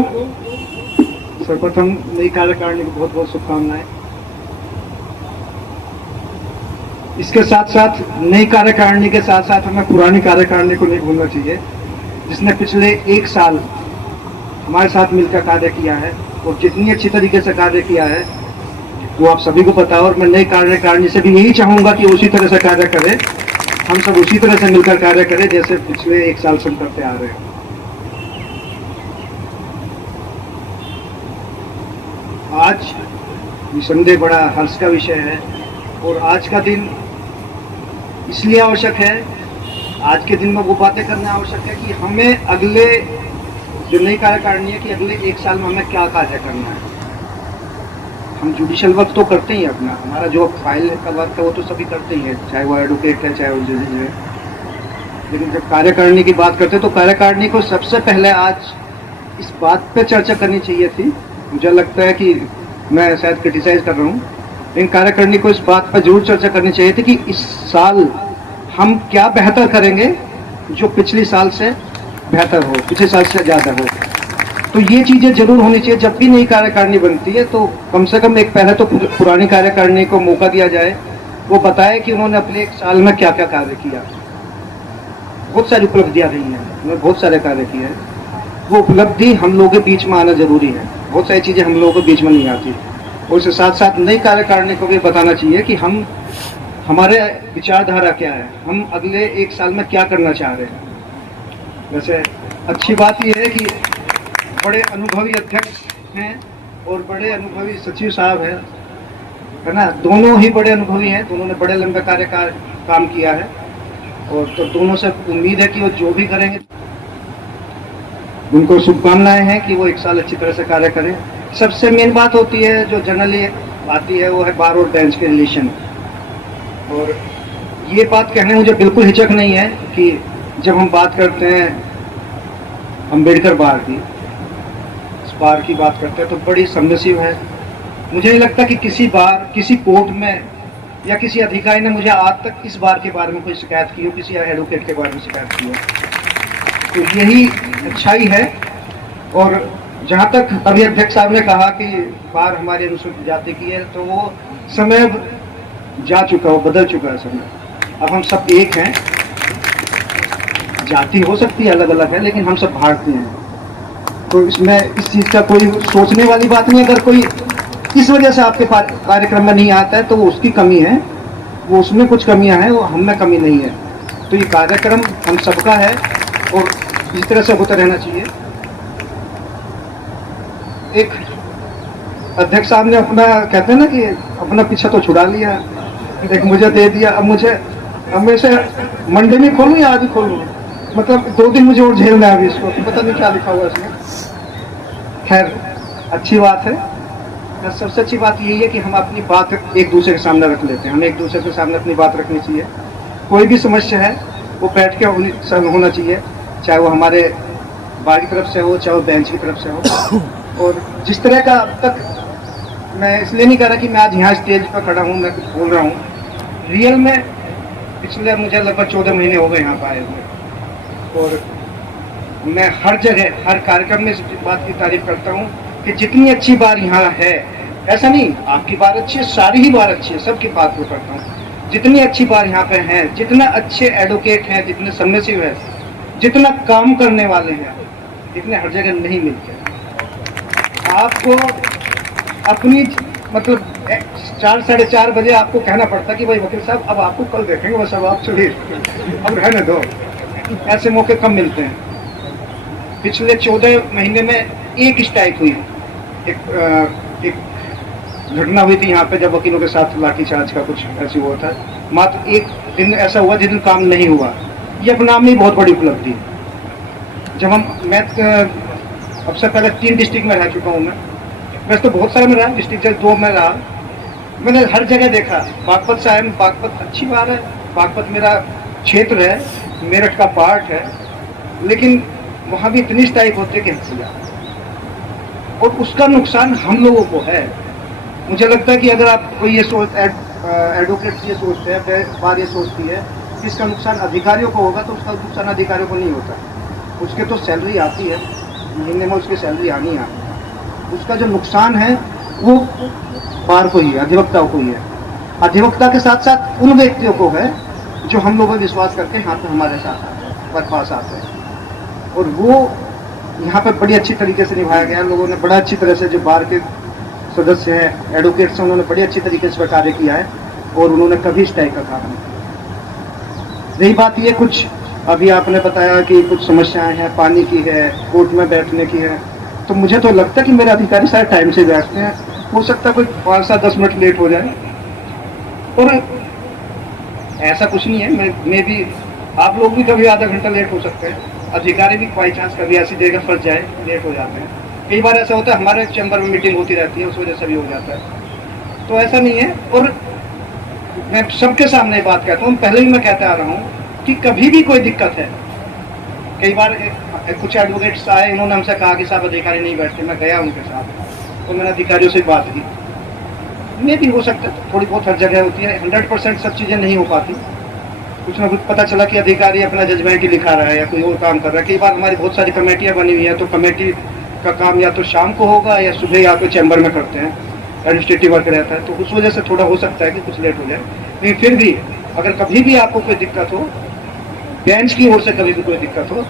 सर्वप्रथम नई कार्यकारिणी को बहुत बहुत शुभकामनाएं। इसके साथ साथ नई कार्यकारिणी के साथ साथ हमें पुरानी कार्यकारिणी को नहीं भूलना चाहिए, जिसने पिछले 1 साल हमारे साथ मिलकर कार्य किया है और जितनी अच्छी तरीके से कार्य किया है वो आप सभी को पता है। और मैं नई कार्यकारिणी से भी यही चाहूँगा कि उसी तरह से कार्य करें, हम सब उसी तरह से मिलकर कार्य करें जैसे पिछले 1 साल से हम करते आ रहे हैं। आज निसंदेह बड़ा हर्ष का विषय है और आज का दिन इसलिए आवश्यक है, आज के दिन में वो बातें करना आवश्यक है कि हमें अगले जो नई कार्यकारिणी है कि अगले 1 साल में हमें क्या कार्य करना है। हम जुडिशियल वर्क तो करते ही अपना, हमारा जो फाइल का वर्क है वो तो सभी करते ही है, चाहे वो एडवोकेट है चाहे वो जज है। लेकिन जब कार्यकारिणी की बात करते हैं तो कार्यकारिणी को सबसे पहले आज इस बात पे चर्चा करनी चाहिए थी। मुझे लगता है कि मैं शायद क्रिटिसाइज कर रहा हूँ, लेकिन कार्यकारिणी को इस बात पर जरूर चर्चा करनी चाहिए थी कि इस साल हम क्या बेहतर करेंगे जो पिछले साल से बेहतर हो, पिछले साल से ज़्यादा हो। तो ये चीज़ें जरूर होनी चाहिए। जब भी नई कार्यकारिणी बनती है तो कम से कम एक पहले तो पुरानी कार्यकारिणी को मौका दिया जाए, वो बताए कि उन्होंने अपने 1 साल में क्या क्या कार्य किया। बहुत सारी उपलब्धियाँ रही हैं, उन्होंने बहुत सारे कार्य किए हैं। वो उपलब्धि हम लोगों के बीच में आना जरूरी है। बहुत सारी चीज़ें हम लोगों के बीच में नहीं आती, और इसके साथ साथ नई कार्यकारिणी को भी बताना चाहिए कि हम हमारे विचारधारा क्या है, हम अगले 1 साल में क्या करना चाह रहे हैं। वैसे अच्छी बात यह है कि बड़े अनुभवी अध्यक्ष हैं और बड़े अनुभवी सचिव साहब हैं, है ना। दोनों ही बड़े अनुभवी हैं, दोनों ने बड़े लंबे काम किया है, और तो दोनों से उम्मीद है कि वो जो भी करेंगे, उनको शुभकामनाएं हैं कि वो 1 साल अच्छी तरह से कार्य करें। सबसे मेन बात होती है जो जनरली आती है वो है बार और बेंच के रिलेशन। और ये बात कहने मुझे बिल्कुल हिचक नहीं है कि जब हम बात करते हैं अम्बेडकर बार की, इस बार की बात करते हैं तो बड़ी सबमिसिव है। मुझे नहीं लगता कि किसी बार किसी कोर्ट में या किसी अधिकारी ने मुझे आज तक इस बार के बारे में कोई शिकायत की हो, किसी एडवोकेट के बारे में शिकायत की हो। तो यही अच्छाई है। और जहाँ तक अभी अध्यक्ष साहब ने कहा कि बार हमारी अनुसूचित जाति की है, तो वो समय जा चुका, वो बदल चुका है समय। अब हम सब एक हैं, जाति हो सकती है अलग अलग है, लेकिन हम सब भारतीय हैं। तो इसमें इस चीज़ का कोई सोचने वाली बात नहीं। अगर कोई इस वजह से आपके कार्यक्रम में नहीं आता है तो वो उसकी कमी है, वो उसमें कुछ कमियां हैं, वो हम में कमी नहीं है। तो ये कार्यक्रम हम सबका है और इस तरह से होता रहना चाहिए। एक अध्यक्ष साहब ने अपना, कहते हैं ना कि अपना पीछा तो छुड़ा लिया, एक मुझे दे दिया। अब मैं इसे मंडे में खोलूँ या आज ही खोलूँ, मतलब 2 दिन मुझे और झेलना है अभी इसको, तो पता नहीं क्या लिखा हुआ इसमें। खैर अच्छी बात है। सबसे अच्छी बात यही है कि हम अपनी बात एक दूसरे के सामने रख लेते हैं। हमें एक दूसरे के सामने अपनी बात रखनी चाहिए। कोई भी समस्या है वो बैठ के होना चाहिए, चाहे वो हमारे बार की तरफ से हो, चाहे वो बेंच की तरफ से हो। और जिस तरह का अब तक, मैं इसलिए नहीं कह रहा कि मैं आज यहाँ स्टेज पर खड़ा हूँ, मैं कुछ बोल रहा हूँ। रियल में पिछले मुझे लगभग 14 महीने हो गए यहाँ पर आए हुए, और मैं हर जगह हर कार्यक्रम में इस बात की तारीफ करता हूँ कि जितनी अच्छी बार यहाँ है, ऐसा नहीं आपकी बात अच्छी है, सारी ही बार अच्छी है, सबकी बात को करता हूँ। जितनी अच्छी बार यहाँ पे हैं, जितने अच्छे एडवोकेट हैं, जितने सबमिसिव है, जितना काम करने वाले हैं, इतने हर जगह नहीं मिलते। आपको अपनी मतलब 4 साढ़े 4 बजे आपको कहना पड़ता कि भाई वकील साहब अब आपको कल देखेंगे, बस अब आप चलिए, अब रहने दो। ऐसे मौके कम मिलते हैं। पिछले 14 महीने में एक स्ट्राइक हुई, एक घटना हुई थी यहाँ पे जब वकीलों के साथ लाठीचार्ज का कुछ ऐसे हुआ था। मात्र एक दिन ऐसा हुआ जिस दिन काम नहीं हुआ। ये अपने आप में बहुत बड़ी उपलब्धि है। जब मैं अब से पहले 3 डिस्ट्रिक्ट में रह चुका हूँ। मैं वैसे तो बहुत सारे में रहा, डिस्ट्रिक्ट 2 में रहा। मैंने हर जगह देखा। बागपत से आया, बागपत अच्छी बात है, बागपत मेरा क्षेत्र है, मेरठ का पार्ट है, लेकिन वहाँ भी इतनी स्ट्राइक होती है कि हंसिया, और उसका नुकसान हम लोगों को है। मुझे लगता है कि अगर आप कोई ये सोच एडवोकेट ये सोचते हैं, बार ये सोचती है कि इसका नुकसान अधिकारियों को होगा, तो उसका नुकसान अधिकारियों को नहीं होता। उसके तो सैलरी आती है, महीने में उसकी सैलरी आनी है। उसका जो नुकसान है वो बार को ही है, अधिवक्ताओं को ही है। अधिवक्ता के साथ साथ उन व्यक्तियों को है जो हम लोगों पर विश्वास करके यहाँ पे हमारे साथ पास आते हैं, और वो यहाँ पर बड़ी अच्छी तरीके से निभाया गया। लोगों ने बड़ा अच्छी तरह से, जो बार के सदस्य हैं, एडवोकेट्स हैं, उन्होंने बड़ी अच्छी तरीके से कार्य किया है, और उन्होंने कभी स्ट्राइक का काम नहीं किया। रही बात ये, कुछ अभी आपने बताया कि कुछ समस्याएं हैं, पानी की है, कोर्ट में बैठने की है, तो मुझे तो लगता है कि मेरे अधिकारी सारे टाइम से बैठते हैं। हो सकता है कोई 5-10 मिनट लेट हो जाए, और ऐसा कुछ नहीं है। मैं भी, आप लोग भी कभी आधा घंटा लेट हो सकते हैं, अधिकारी भी बाई चांस कभी ऐसी जगह फंस जाए, लेट हो जाते हैं। कई बार ऐसा होता है, हमारे चैम्बर में मीटिंग होती रहती है, उस वजह से भी हो जाता है, तो ऐसा नहीं है। और मैं सबके सामने बात कहता हूँ, पहले भी मैं कहता आ रहा हूँ कि कभी भी कोई दिक्कत है, कई बार कुछ एडवोकेट्स आए, इन्होंने हमसे कहा कि साहब अधिकारी नहीं बैठते, मैं गया उनके साथ, तो मैंने अधिकारियों से बात की। में भी हो सकता है, थोड़ी बहुत हर जगह होती है, 100% सब चीज़ें नहीं हो पाती, कुछ ना कुछ पता चला कि अधिकारी अपना जजमेंट ही लिखा रहा है या कोई और काम कर रहा है। कई बार हमारी बहुत सारी कमेटियाँ बनी हुई हैं, तो कमेटी का काम या तो शाम को होगा या सुबह या तो चैम्बर में करते हैं, एडमिनिस्ट्रेटिव वर्क रहता है, तो उस वजह से थोड़ा हो सकता है कि कुछ लेट हो जाए। लेकिन फिर भी अगर कभी भी आपको कोई दिक्कत हो, बेंच की ओर से कभी भी कोई दिक्कत हो,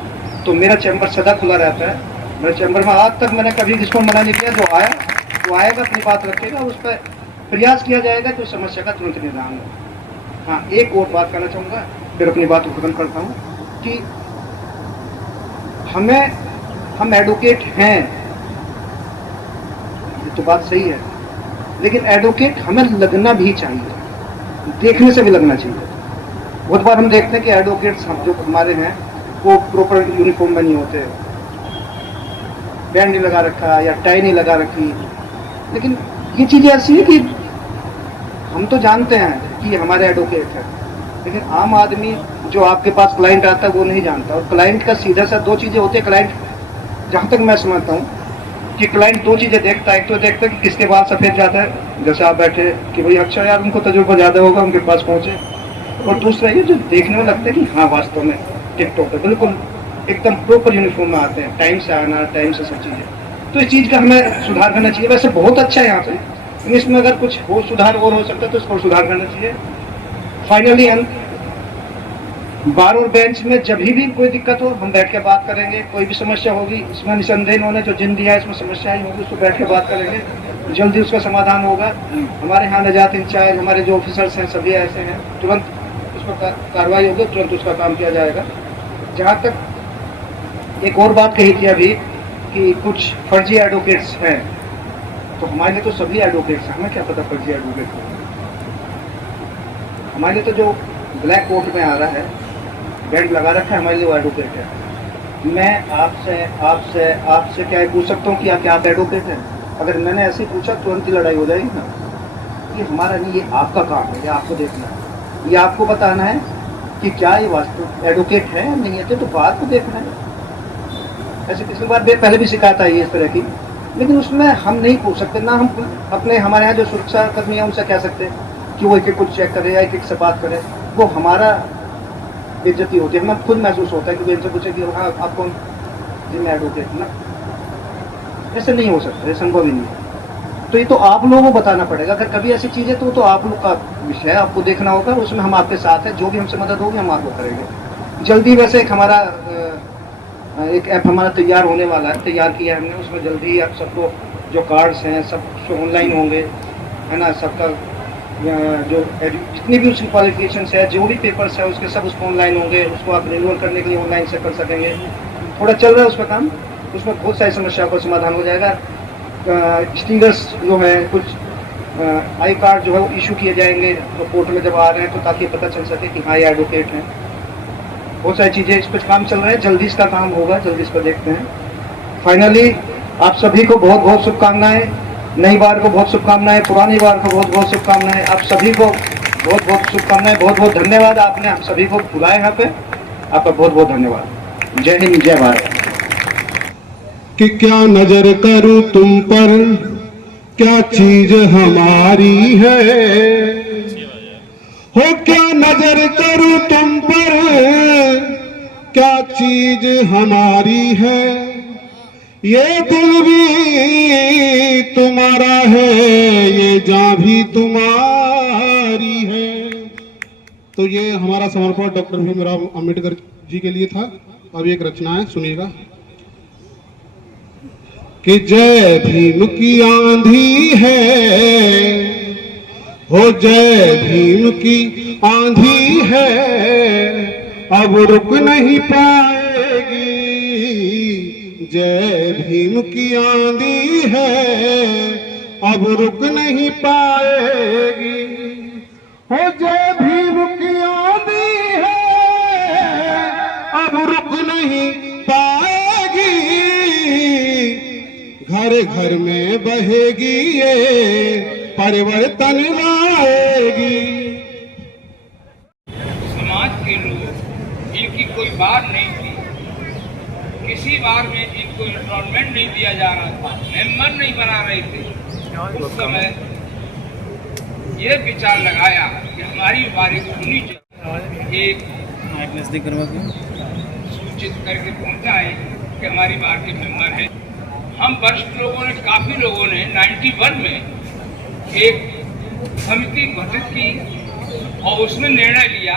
तो मेरा चैम्बर सदा खुला रहता है। मेरे चैम्बर में आज तक मैंने कभी किसको मना नहीं किया, जो आया वो आएगा, अपनी बात रखेगा, उस पर प्रयास किया जाएगा तो समस्या का तुरंत निदान हो। हाँ, एक और बात करना चाहूँगा, फिर अपनी बात को खत्म करता हूँ कि हम एडवोकेट हैं, ये तो बात सही है, लेकिन एडवोकेट हमें लगना भी चाहिए, देखने से भी लगना चाहिए। बहुत बार हम देखते हैं कि एडवोकेट्स हम जो हमारे हैं वो प्रॉपर यूनिफॉर्म में नहीं होते, बैंड नहीं लगा रखा या टाई नहीं लगा रखी, लेकिन ये चीज़ें ऐसी है कि हम तो जानते हैं कि हमारे एडवोकेट है, लेकिन आम आदमी जो आपके पास क्लाइंट आता है वो नहीं जानता। और क्लाइंट का सीधा सा दो चीज़ें होती है, क्लाइंट जहाँ तक मैं समझता हूँ कि क्लाइंट दो चीज़ें देखता है, एक तो देखता है कि किसके बाल सफ़ेद जाता है, जैसे आप बैठे कि भाई अच्छा यार उनको तजुर्बा ज़्यादा होगा, उनके पास पहुँचे, और दूसरा ये जो देखने में लगता है कि हाँ वास्तव में टिकटॉक है, बिल्कुल एकदम प्रॉपर यूनिफॉर्म में आते हैं, टाइम से आना, टाइम से सब चीज़ें। तो इस चीज़ का हमें सुधार करना चाहिए। वैसे बहुत अच्छा है यहाँ पे, लेकिन इसमें अगर कुछ हो सुधार और हो सकता है तो इसको सुधार करना चाहिए। फाइनली हम बार और बेंच में जब भी कोई दिक्कत हो हम बैठ के बात करेंगे, कोई भी समस्या होगी इसमें निसंदेह उन्होंने जो जिन दिया है इसमें समस्या ही होगी, उसको बैठ के बात करेंगे, जल्दी उसका समाधान होगा। हमारे यहाँ निजात इंचार्ज, हमारे जो ऑफिसर्स हैं सभी ऐसे हैं, तुरंत उस पर कार्रवाई होगी, तुरंत उसका काम किया जाएगा। जहाँ तक एक और बात कही थी अभी कि कुछ फर्जी एडवोकेट्स हैं, तो हमारे लिए तो सभी एडवोकेट्स हैं, हमें क्या पता फर्जी एडवोकेट हैं। हमारे लिए तो जो ब्लैक कोट में आ रहा है, बैंड लगा रखा है, हमारे लिए वो एडवोकेट है। मैं आपसे क्या पूछ सकता हूँ कि क्या आप एडवोकेट हैं? अगर मैंने ऐसे ही पूछा तुरंत ही लड़ाई हो जाएगी ना। ये हमारा नहीं, ये आपका काम है, ये आपको देखना है, ये आपको बताना है कि क्या ये वास्तव एडवोकेट है या नहीं है, तो बात को देखना है। ऐसे पिछली बार पहले भी शिकायत आई है इस तरह की, लेकिन उसमें हम नहीं पूछ सकते ना, हम अपने हमारे यहाँ जो सुरक्षा कर्मी है उनसे कह सकते हैं कि वो एक एक कुछ चेक करे या एक एक से बात करे, वो हमारा बेइज्जती होती है, हमें खुद महसूस होता है कि इनसे पूछे कि हाँ आप कौन, जी मैं एडवोकेट ना। ऐसे नहीं हो सकता, ये संभव ही नहीं है। तो ये तो आप लोगों को बताना पड़ेगा, अगर कभी ऐसी चीज़ है तो आप लोग का विषय है, आपको देखना होगा, उसमें हम आपके साथ हैं, जो भी हमसे मदद होगी हम आपको करेंगे। जल्दी वैसे एक हमारा एक ऐप हमारा तैयार होने वाला है, तैयार किया हमने, उसमें जल्दी ही आप सबको जो कार्ड्स हैं सब ऑनलाइन होंगे, है ना, सबका जो जितनी भी उसकी क्वालिफिकेशन है, जो भी पेपर्स है उसके सब उसको ऑनलाइन होंगे, उसको आप रिन्यूअल करने के लिए ऑनलाइन से कर सकेंगे। थोड़ा चल रहा है उस पर काम, उसमें बहुत सारी समस्याओं का समाधान हो जाएगा। स्टिकर्स जो है, कुछ आई कार्ड जो है वो इशू किए जाएंगे तो कोर्ट में जब आ रहे हैं, तो ताकि पता चल सके कि हाँ ये एडवोकेट हैं। बहुत सारी चीज़ें इस पर काम चल रहा है, जल्दी इसका काम होगा, जल्दी इस पर देखते हैं। फाइनली आप सभी को बहुत बहुत शुभकामनाएं, नई बार को बहुत शुभकामनाएं, पुरानी बार को बहुत बहुत शुभकामनाएं, आप सभी को बहुत बहुत शुभकामनाएं, बहुत बहुत धन्यवाद, आपने हम सभी को बुलाया यहाँ पे, आपका बहुत बहुत धन्यवाद। जय हिंद, जय भारत। कि क्या नजर करूं तुम पर, क्या चीज हमारी है, हो क्या नजर करूं तुम पर, क्या चीज हमारी है, ये दिल भी तुम्हारा है, ये जान भी तुम्हारी है। तो ये हमारा समर्पण डॉक्टर भीमराव अंबेडकर जी के लिए था। अब एक रचना है, सुनिएगा। कि जय भीम की आंधी है, हो जय भीम की आंधी है, अब रुक नहीं पाएगी। जय भीम की आंधी है, अब रुक नहीं पाएगी। हो जो भी रुक आंधी है अब रुक नहीं पाएगी। घर घर में बहेगी ये परिवर्तन लाएगी। समाज के लोग इनकी कोई बात नहीं थी, किसी बार में इनको इन्वॉल्वमेंट नहीं दिया जा रहा था, मेंबर नहीं बना रहे थे। उस समय ये विचार लगाया कि हमारी बारी होनी चाहिए, एक सूचित करके पहुंचाए कि हमारी बार के मेंबर हैं। हम वरिष्ठ लोगों ने, काफी लोगों ने 91 में एक समिति गठित की और उसमें निर्णय लिया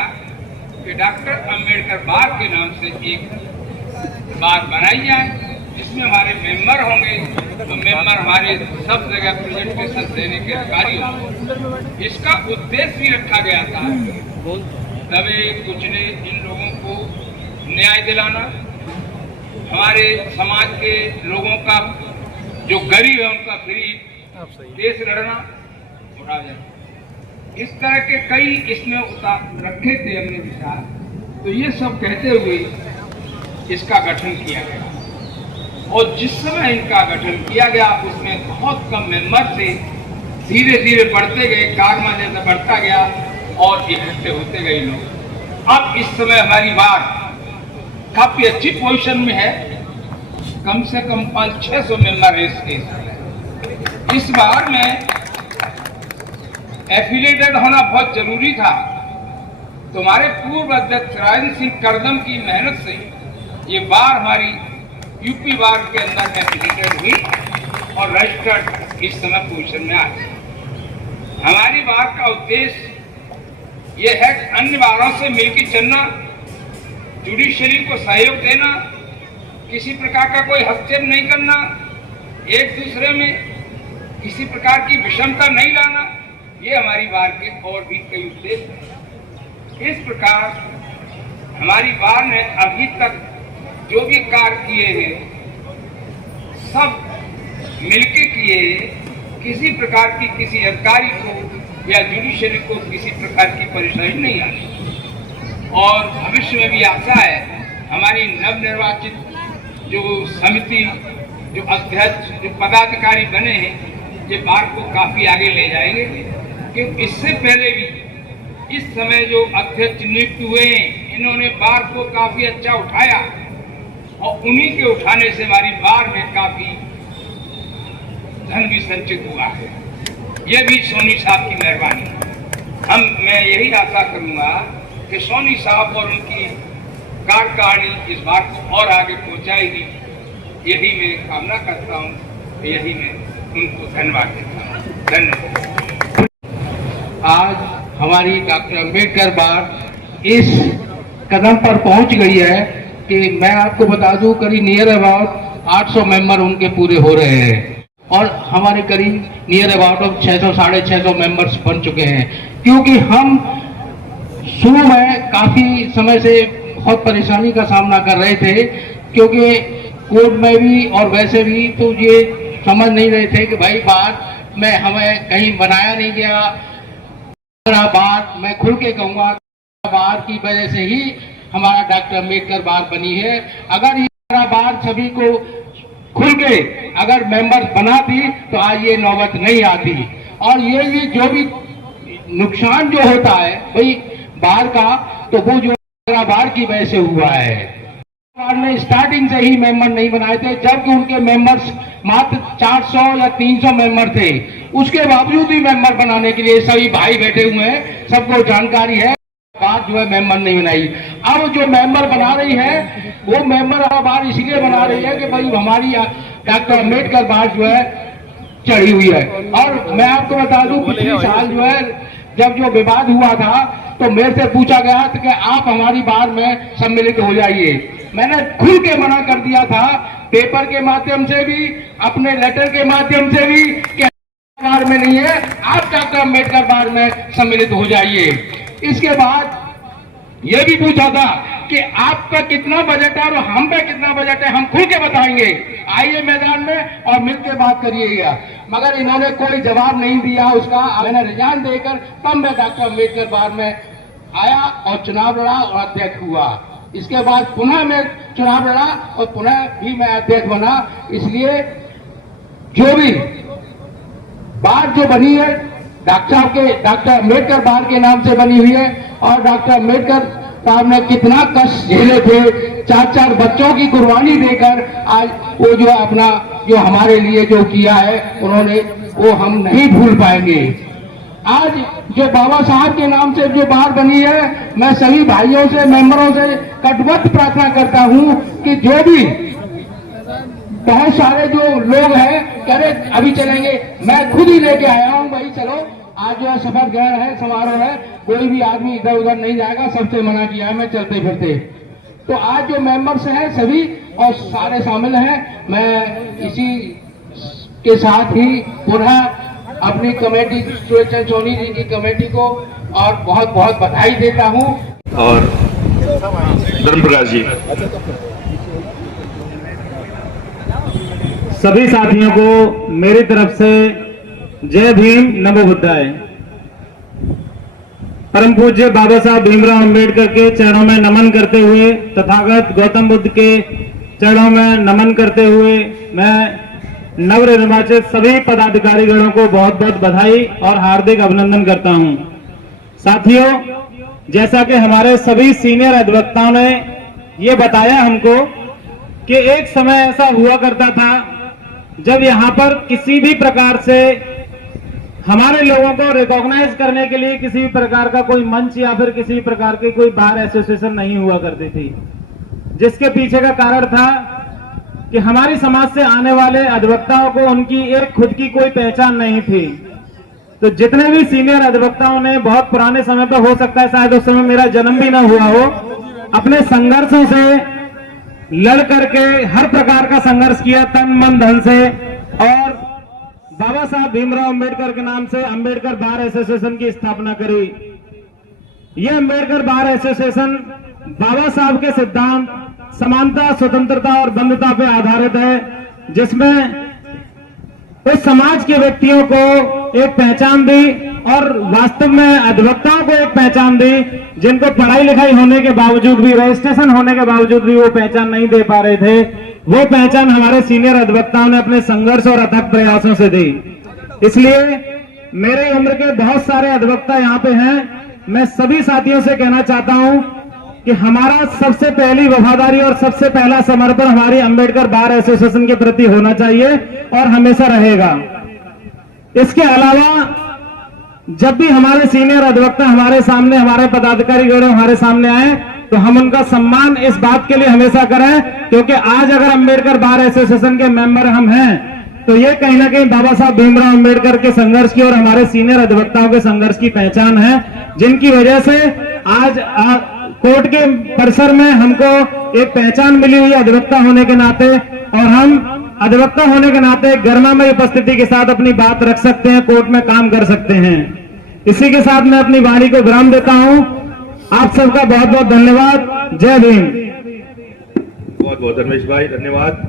कि डॉक्टर अंबेडकर बार के नाम से एक बार बनाई जाए, जिसमें हमारे मेंबर होंगे तो मेंबर हमारे सब जगह प्रेजेंटेशन देने के अधिकारी होंगे। इसका उद्देश्य भी रखा गया था दबे कुचले इन लोगों को न्याय दिलाना, हमारे समाज के लोगों का जो गरीब है उनका फ्री देश लड़ना, इस तरह के कई इसमें उतार रखे थे हमने विचार। तो ये सब कहते हुए इसका गठन किया गया और जिस समय इनका गठन किया गया उसमें बहुत कम मेंबर थे, धीरे धीरे बढ़ते गए, कारवा जैसे बढ़ता गया और इकट्ठे होते गए लोग। अब इस समय हमारी बार काफी अच्छी पोजीशन में है, कम से कम 500-600 मेंबर है इसके। इस बार में एफिलिएटेड होना बहुत जरूरी था, तो हमारे पूर्व अध्यक्ष राजेंद्र सिंह करदम की मेहनत से ये बार हमारी यूपी बार के अंदर एफिलिएटेड हुई और रजिस्टर्ड इस समय पोजीशन में आ गई। हमारी बार का उद्देश्य ये है कि अन्य बारों से मिलकर चलना, जुडिशरी को सहयोग देना, किसी प्रकार का कोई हस्तक्षेप नहीं करना, एक दूसरे में किसी प्रकार की विषमता नहीं लाना, ये हमारी बार के और भी कई उद्देश्य हैं। इस प्रकार हमारी बार ने अभी तक जो भी कार्य किए हैं सब मिलके किए, किसी प्रकार की किसी अधिकारी को या जुडिशरी को किसी प्रकार की परेशानी नहीं आई। और भविष्य में भी आशा है हमारी नवनिर्वाचित जो समिति, जो अध्यक्ष, जो पदाधिकारी बने हैं, ये बार को काफी आगे ले जाएंगे। क्योंकि इससे पहले भी इस समय जो अध्यक्ष नियुक्त हुए हैं, इन्होंने बार को काफी अच्छा उठाया और उन्हीं के उठाने से हमारी बार में काफी धन भी संचित हुआ है। ये भी सोनी साहब की मेहरबानी। मैं यही आशा करूंगा कि सोनी साहब और उनकी कार्यकारिणी इस बात को और आगे पहुंचाएगी, यही मैं कामना करता हूं, यही मैं उनको धन्यवाद देता हूं। धन्यवाद। आज हमारी डॉक्टर अंबेडकर बार इस कदम पर पहुंच गई है कि मैं आपको बता दूं करीब नियर अबाउट 800 मेंबर उनके पूरे हो रहे हैं और हमारे करीब नियर अबाउट 600-650 मेंबर्स बन चुके हैं। क्योंकि हम शुरू में काफी समय से बहुत परेशानी का सामना कर रहे थे, क्योंकि कोर्ट में भी और वैसे भी तो ये समझ नहीं रहे थे कि भाई बार में हमें कहीं बनाया नहीं गया। बार मैं खुल के कहूंगा, बार की वजह से ही हमारा डॉक्टर अंबेडकर बार बनी है। अगर ये बार सभी को खुल के अगर मेंबर बनाती तो आज ये नौबत नहीं आती। और ये जो भी नुकसान जो होता है भाई बार का, तो वो जो बार की वजह से हुआ है। बार ने स्टार्टिंग से ही मेंबर नहीं बनाए थे, जबकि उनके मेंबर्स मात्र 400 या 300 मेंबर थे। उसके बावजूद भी मेंबर बनाने के लिए सभी भाई बैठे हुए हैं, सबको जानकारी है। बार जो है मेंबर नहीं बनाई। अब जो मेंबर बना रही है वो मेंबर बार इसलिए बना रही है कि भाई हमारी डॉक्टर अंबेडकर बार जो है चढ़ी हुई है। और मैं आपको बता दूं पिछले साल जो है जब जो विवाद हुआ था तो मेरे से पूछा गया था कि आप हमारी बार में सम्मिलित हो जाइए। मैंने खुल के मना कर दिया था, पेपर के माध्यम से भी, अपने लेटर के माध्यम से भी, कि बार में नहीं है, आप डॉक्टर अंबेडकर बार में सम्मिलित हो जाइए। इसके बाद यह भी पूछा था कि आपका कितना बजट है और हम पे कितना बजट है, हम खुल के बताएंगे, आइए मैदान में और मिलकर बात करिएगा। मगर इन्होंने कोई जवाब नहीं दिया उसका। मैंने रिजाइन देकर तब मैं डॉक्टर अम्बेडकर बार में आया और चुनाव लड़ा और अध्यक्ष हुआ। इसके बाद पुनः मैं चुनाव लड़ा और पुनः भी मैं अध्यक्ष बना। इसलिए जो भी बार जो बनी है डॉक्टर अम्बेडकर बार के नाम से बनी हुई है, और डॉक्टर अम्बेडकर साहब ने कितना कष्ट झेले थे, 4-4 बच्चों की कुर्बानी देकर आज वो जो अपना जो हमारे लिए जो किया है उन्होंने, वो हम नहीं भूल पाएंगे। आज जो बाबा साहब के नाम से जो बार बनी है, मैं सभी भाइयों से मेंबरों से कटबद्ध प्रार्थना करता हूं कि जो भी बहुत सारे जो लोग हैं कह रहे अभी चलेंगे, मैं खुद ही लेके आया हूं भाई चलो। आज जो शपथ ग्रहण है, समारोह है, कोई भी आदमी इधर उधर नहीं जाएगा, सबसे मना किया है मैं चलते फिरते। तो आज जो मेंबर्स हैं सभी और सारे शामिल हैं। मैं इसी के साथ ही पुनः अपनी कमेटी सुरेश सोनी जी की कमेटी को और बहुत बहुत बधाई देता हूं। और धर्म प्रकाश जी, सभी साथियों को मेरी तरफ से जय भीम, नमो बुद्धाय। परम पूज्य बाबा साहब भीमराव अंबेडकर के चरणों में नमन करते हुए, तथागत गौतम बुद्ध के चरणों में नमन करते हुए, मैं नवनिर्वाचित सभी पदाधिकारीगणों को बहुत बहुत बधाई और हार्दिक अभिनंदन करता हूं। साथियों, जैसा कि हमारे सभी सीनियर अधिवक्ताओं ने ये बताया हमको कि एक समय ऐसा हुआ करता था जब यहां पर किसी भी प्रकार से हमारे लोगों को रिकॉग्नाइज करने के लिए किसी भी प्रकार का कोई मंच या फिर किसी भी प्रकार की कोई बार एसोसिएशन नहीं हुआ करती थी, जिसके पीछे का कारण था कि हमारी समाज से आने वाले अधिवक्ताओं को उनकी एक खुद की कोई पहचान नहीं थी। तो जितने भी सीनियर अधिवक्ताओं ने बहुत पुराने समय पर, हो सकता है शायद उस समय मेरा जन्म भी ना हुआ हो, अपने संघर्षों से लड़ करके हर प्रकार का संघर्ष किया तन मन धन से, और बाबा साहब भीमराव अंबेडकर के नाम से अंबेडकर बार एसोसिएशन की स्थापना करी। यह अंबेडकर बार एसोसिएशन बाबा साहब के सिद्धांत समानता, स्वतंत्रता और बंधुता पर आधारित है, जिसमें उस समाज के व्यक्तियों को एक पहचान दी और वास्तव में अधिवक्ताओं को एक पहचान दी, जिनको पढ़ाई लिखाई होने के बावजूद भी, रजिस्ट्रेशन होने के बावजूद भी वो पहचान नहीं दे पा रहे थे। वो पहचान हमारे सीनियर अधिवक्ताओं ने अपने संघर्ष और अथक प्रयासों से दी। इसलिए मेरे उम्र के बहुत सारे अधिवक्ता यहाँ पे हैं। मैं सभी साथियों से कहना चाहता हूं कि हमारा सबसे पहली वफादारी और सबसे पहला समर्पण हमारी अंबेडकर बार एसोसिएशन के प्रति होना चाहिए और हमेशा रहेगा। इसके अलावा जब भी हमारे सीनियर अधिवक्ता हमारे सामने, हमारे पदाधिकारीगण हमारे सामने आए, तो हम उनका सम्मान इस बात के लिए हमेशा करें, क्योंकि आज अगर अंबेडकर बार एसोसिएशन के मेंबर हम हैं तो ये कहीं ना कहीं बाबा साहब भीमराव अंबेडकर के संघर्ष की और हमारे सीनियर अधिवक्ताओं के संघर्ष की पहचान है, जिनकी वजह से आज कोर्ट के परिसर में हमको एक पहचान मिली हुई है अधिवक्ता होने के नाते, और हम अधिवक्ता होने के नाते गर्मामय उपस्थिति के साथ अपनी बात रख सकते हैं, कोर्ट में काम कर सकते हैं। इसी के साथ मैं अपनी वाणी को विराम देता हूं। आप सबका बहुत बहुत धन्यवाद। जय भीम। बहुत बहुत धर्मेश भाई, धन्यवाद।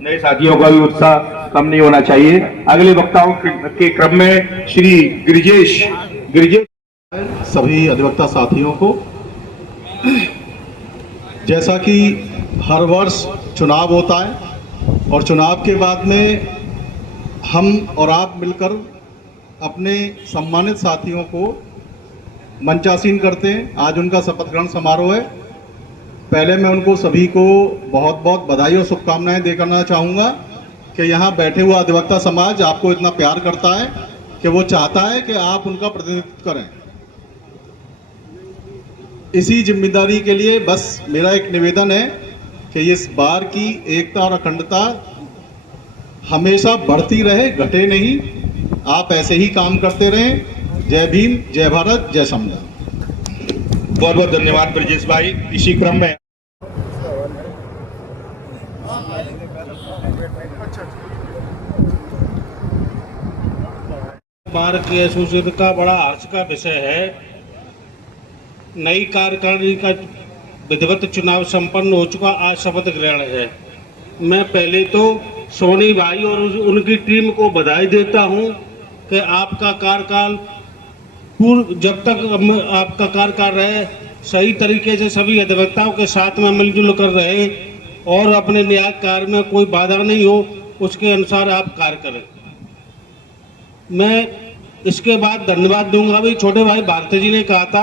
नए साथियों का भी उत्साह कम नहीं होना चाहिए। अगले वक्ताओं के क्रम में श्री गिरिजेश सभी अधिवक्ता साथियों को, जैसा कि हर वर्ष चुनाव होता है और चुनाव के बाद में हम और आप मिलकर अपने सम्मानित साथियों को मंचासीन करते हैं। आज उनका शपथ ग्रहण समारोह है। पहले मैं उनको सभी को बहुत बहुत बधाई और शुभकामनाएं देना चाहूँगा कि यहाँ बैठे हुआ अधिवक्ता समाज आपको इतना प्यार करता है कि वो चाहता है कि आप उनका प्रतिनिधित्व करें। इसी जिम्मेदारी के लिए बस मेरा एक निवेदन है कि इस बार की एकता और अखंडता हमेशा बढ़ती रहे, घटे नहीं। आप ऐसे ही काम करते रहें। जय भीम, जय भारत, जय संविधान। बहुत बहुत धन्यवाद ब्रजेश भाई। इसी क्रम में बार की एसोसिएशन का बड़ा हर्ष का विषय है। नई कार्यकारिणी का विधिवत चुनाव संपन्न हो चुका, आज शपथ ग्रहण है। मैं पहले तो सोनी भाई और उनकी टीम को बधाई देता हूं कि आपका कार्यकाल जब तक आपका कार्यकाल रहे सही तरीके से सभी अधिवक्ताओं के साथ में मिलजुल कर रहे और अपने न्याय कार्य में कोई बाधा नहीं हो, उसके अनुसार आप कार्य करें। मैं इसके बाद धन्यवाद दूंगा भी छोटे भाई भारती जी ने कहा था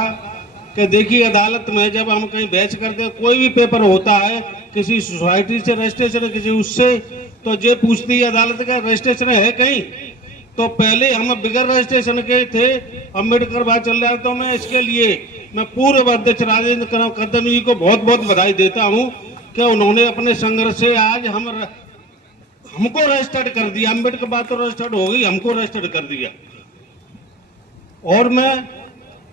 कि देखिए अदालत में जब हम कहीं बहस करते हैं, कोई भी पेपर होता है किसी सोसाइटी से रजिस्ट्रेशन किसी उससे, तो ये पूछती है अदालत का रजिस्ट्रेशन है कहीं, तो पहले हम बिगैर रजिस्ट्रेशन के थे, अम्बेडकर बात चल रहा है। तो मैं इसके लिए मैं पूर्व अध्यक्ष राजेंद्र कदम जी को बहुत बहुत बधाई देता हूं कि उन्होंने अपने संघर्ष से आज हमको रजिस्टर्ड कर दिया। अम्बेडकर बात तो रजिस्टर्ड हो गई, हमको रजिस्टर्ड कर दिया। और मैं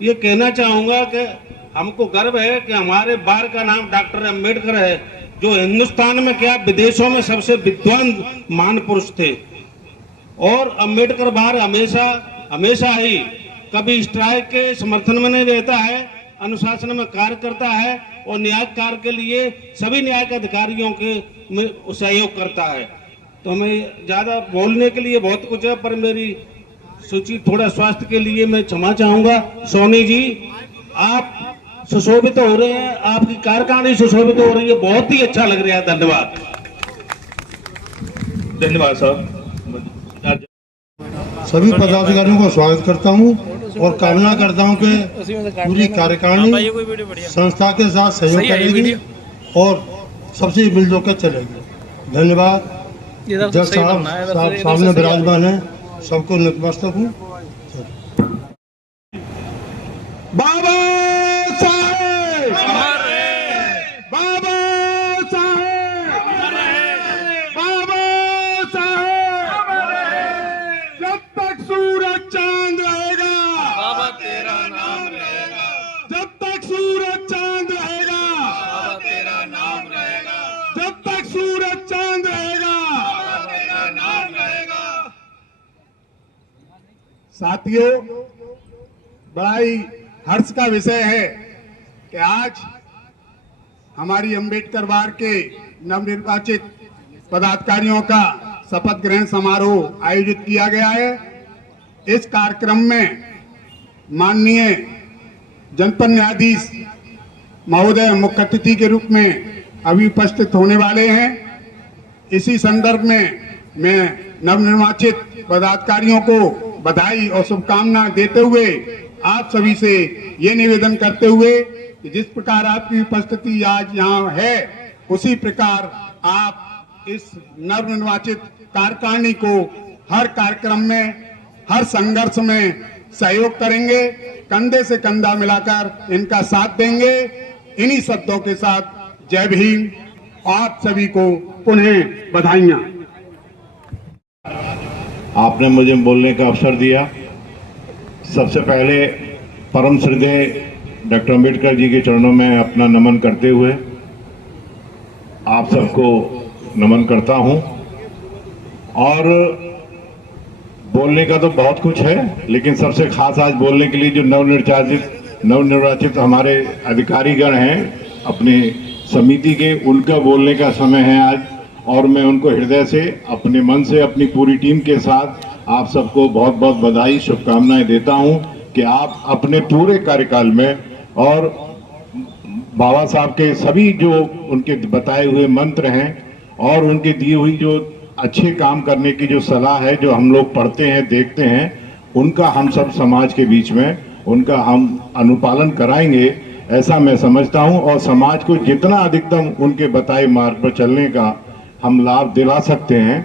ये कहना चाहूंगा कि हमको गर्व है कि हमारे बार का नाम डॉक्टर अम्बेडकर है, जो हिंदुस्तान में क्या विदेशों में सबसे विद्वान महान पुरुष थे। और अम्बेडकर बार हमेशा ही कभी स्ट्राइक के समर्थन में नहीं रहता है, अनुशासन में कार्य करता है और न्याय कार्य के लिए सभी न्याय के अधिकारियों के सहयोग करता है। तो मैं ज्यादा बोलने के लिए बहुत कुछ है, पर मेरी सूची थोड़ा स्वास्थ्य के लिए मैं क्षमा चाहूंगा। सोनी जी आप सुशोभित हो रहे हैं, आपकी कार्यकारिणी सुशोभित हो रही है, बहुत ही अच्छा लग रहा है। धन्यवाद। धन्यवाद सर। सभी पदाधिकारियों को स्वागत करता हूं और कामना करता हूं कि पूरी कार्यकारिणी संस्था के साथ सहयोग करेगी और सबसे मिलजुल कर चलेगी। धन्यवाद। जज साहब सामने विराजमान है, सबको नतमस्तक हूँ। बाबा साहेब, बाबा साहेब, बाबा साहेब, जब तक सूरज चांद रहेगा बाबा तेरा नाम रहेगा, जब तक सूरज चांद रहेगा बाबा तेरा नाम रहेगा, जब तक सूरज चांद रहेगा बाबा तेरा नाम रहेगा। साथियों, बड़ा ही हर्ष का विषय है कि आज हमारी अम्बेडकर बार के नवनिर्वाचित पदाधिकारियों का शपथ ग्रहण समारोह आयोजित किया गया है। इस कार्यक्रम में माननीय जनपद न्यायाधीश महोदय मुख्य अतिथि के रूप में अभी उपस्थित होने वाले हैं। इसी संदर्भ में मैं नवनिर्वाचित पदाधिकारियों को बधाई और शुभकामनाएं देते हुए आप सभी से ये निवेदन करते हुए कि जिस प्रकार आपकी उपस्थिति आज यहाँ है, उसी प्रकार आप इस नवनिर्वाचित कार्यकारिणी को हर कार्यक्रम में, हर संघर्ष में सहयोग करेंगे, कंधे से कंधा मिलाकर इनका साथ देंगे। इन्हीं शब्दों के साथ जय भीम। आप सभी को पुनः बधाइयाँ। आपने मुझे बोलने का अवसर दिया। सबसे पहले परम श्रद्धेय डॉक्टर अम्बेडकर जी के चरणों में अपना नमन करते हुए आप सबको नमन करता हूं। और बोलने का तो बहुत कुछ है, लेकिन सबसे खास आज बोलने के लिए जो नवनिर्वाचित हमारे अधिकारीगण हैं अपने समिति के, उनका बोलने का समय है आज। और मैं उनको हृदय से, अपने मन से, अपनी पूरी टीम के साथ आप सबको बहुत बहुत बधाई, शुभकामनाएं देता हूं कि आप अपने पूरे कार्यकाल में और बाबा साहब के सभी जो उनके बताए हुए मंत्र हैं और उनके दी हुई जो अच्छे काम करने की जो सलाह है, जो हम लोग पढ़ते हैं, देखते हैं, उनका हम सब समाज के बीच में उनका हम अनुपालन कराएंगे, ऐसा मैं समझता हूं। और समाज को जितना अधिकतम उनके बताए मार्ग पर चलने का हम लाभ दिला सकते हैं,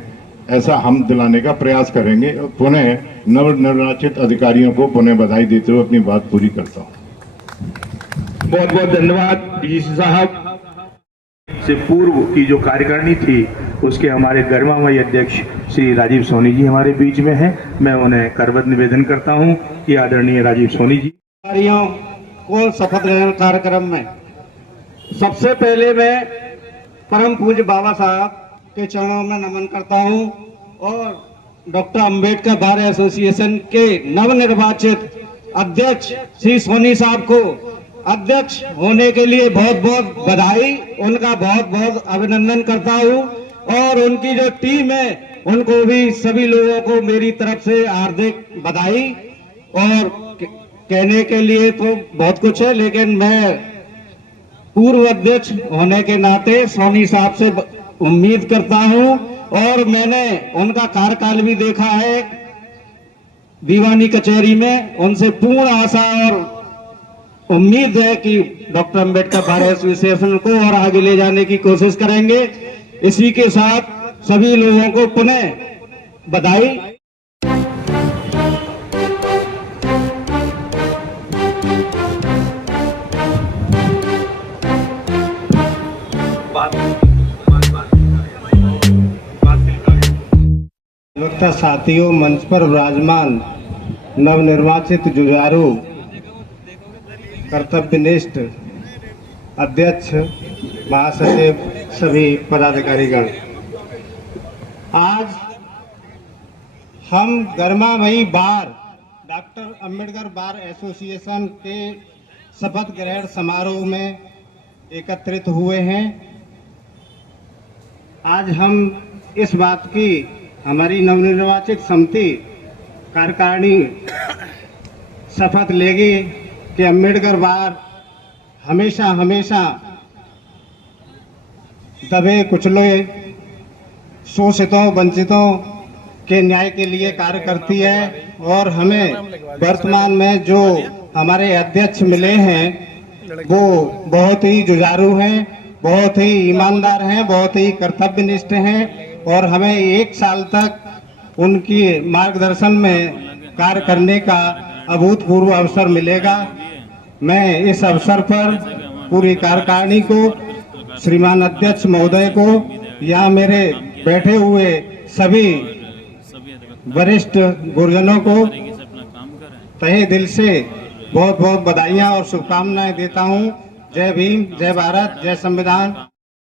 ऐसा हम दिलाने का प्रयास करेंगे। पुनः नवनिर्वाचित अधिकारियों को पुनः बधाई देते हुए अपनी बात पूरी करता हूं। बहुत बहुत धन्यवाद डीजीसी साहब। से पूर्व की जो कार्यकारिणी थी उसके हमारे गरिमामय अध्यक्ष श्री राजीव सोनी जी हमारे बीच में हैं। मैं उन्हें करवत निवेदन करता हूं कि आदरणीय राजीव सोनी जी को शपथ ग्रहण कार्यक्रम में सबसे पहले मैं परम पूज्य बाबा साहब के चरणों में नमन करता हूं और डॉक्टर अंबेडकर बार एसोसिएशन के नवनिर्वाचित अध्यक्ष श्री सोनी साहब को अध्यक्ष होने के लिए बहुत बहुत बधाई, उनका बहुत बहुत अभिनंदन करता हूं। और उनकी जो टीम है उनको भी सभी लोगों को मेरी तरफ से हार्दिक बधाई। और कहने के लिए तो बहुत कुछ है, लेकिन मैं पूर्व अध्यक्ष होने के नाते सोनी साहब से उम्मीद करता हूं, और मैंने उनका कार्यकाल भी देखा है दीवानी कचहरी में। उनसे पूर्ण आशा और उम्मीद है कि डॉक्टर अंबेडकर बार एसोसिएशन को और आगे ले जाने की कोशिश करेंगे। इसी के साथ सभी लोगों को पुनः बधाई। अधिवक्ता साथियों, मंच पर विराजमान नवनिर्वाचित जुझारू कर्तव्यनिष्ठ अध्यक्ष, महासचिव, सभी पदाधिकारीगण, आज हम गर्मामयी बार डॉक्टर अंबेडकर बार एसोसिएशन के शपथ ग्रहण समारोह में एकत्रित हुए हैं। आज हम इस बात की हमारी नवनिर्वाचित समिति कार्यकारिणी शपथ लेगी कि अंबेडकर बार हमेशा हमेशा दबे कुचले शोषितों वंचितों के न्याय के लिए कार्य करती है। और हमें वर्तमान में जो हमारे अध्यक्ष मिले हैं वो बहुत ही जुझारू हैं, बहुत ही ईमानदार हैं, बहुत ही कर्तव्यनिष्ठ हैं, और हमें 1 साल तक उनकी मार्गदर्शन में कार्य करने का अभूतपूर्व अवसर मिलेगा। मैं इस अवसर पर पूरी कार्यकारिणी को, श्रीमान अध्यक्ष महोदय को, यहाँ मेरे बैठे हुए सभी वरिष्ठ गुरुजनों को तहे दिल से बहुत बहुत बधाइयाँ और शुभकामनाएं देता हूँ। जय भीम, जय भारत, जय संविधान।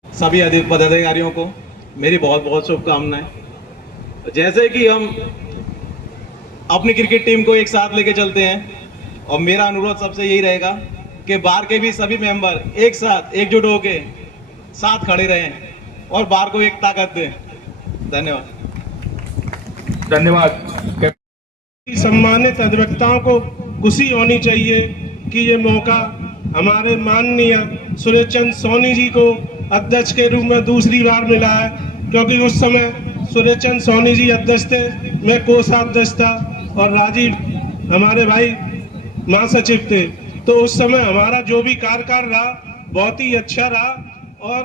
सभी पदाधिकारियों को मेरी बहुत बहुत शुभकामनाएं। जैसे कि हम अपनी क्रिकेट टीम को एक साथ लेके चलते हैं, और मेरा अनुरोध सबसे यही रहेगा कि बार के भी सभी मेंबर एक साथ एकजुट होके साथ खड़े रहें और बार को एक ताकत दें। धन्यवाद। धन्यवाद। सम्मानित अधिवक्ताओं को खुशी होनी चाहिए कि ये मौका हमारे माननीय सुरेश चंद्र सोनी जी को अध्यक्ष के रूप में दूसरी बार मिला है, क्योंकि उस समय सुरेश चंद्र सोनी जी अध्यक्ष थे, मैं कोषाध्यक्ष था और राजीव हमारे भाई महासचिव थे। तो उस समय हमारा जो भी कार्यकाल रहा बहुत ही अच्छा रहा, और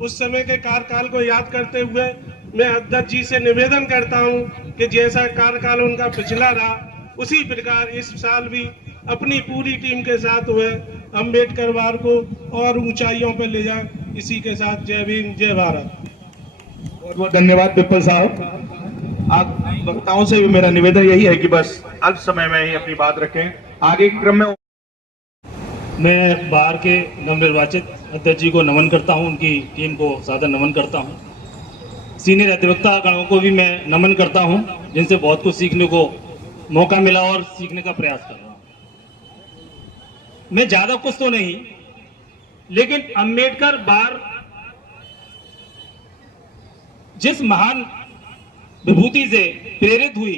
उस समय के कार्यकाल को याद करते हुए मैं अध्यक्ष जी से निवेदन करता हूं कि जैसा कार्यकाल उनका पिछला रहा उसी प्रकार इस साल भी अपनी पूरी टीम के साथ हुए अंबेडकर बार को और ऊंचाइयों पर ले जाएं। इसी के साथ जय भीम, जय भारत। बहुत बहुत धन्यवाद पिप्पल साहब। आप वक्ताओं से भी मेरा निवेदन यही है कि बस अल्प समय में ही अपनी बात रखें। आगे के क्रम में मैं बार के नवनिर्वाचित अध्यक्ष जी को नमन करता हूं, उनकी टीम को सादर नमन करता हूं। सीनियर अधिवक्ता गणों को भी मैं नमन करता हूं, जिनसे बहुत कुछ सीखने को मौका मिला और सीखने का प्रयास कर रहा हूं। मैं ज्यादा कुछ तो नहीं, लेकिन अंबेडकर बार जिस महान विभूति से प्रेरित हुई,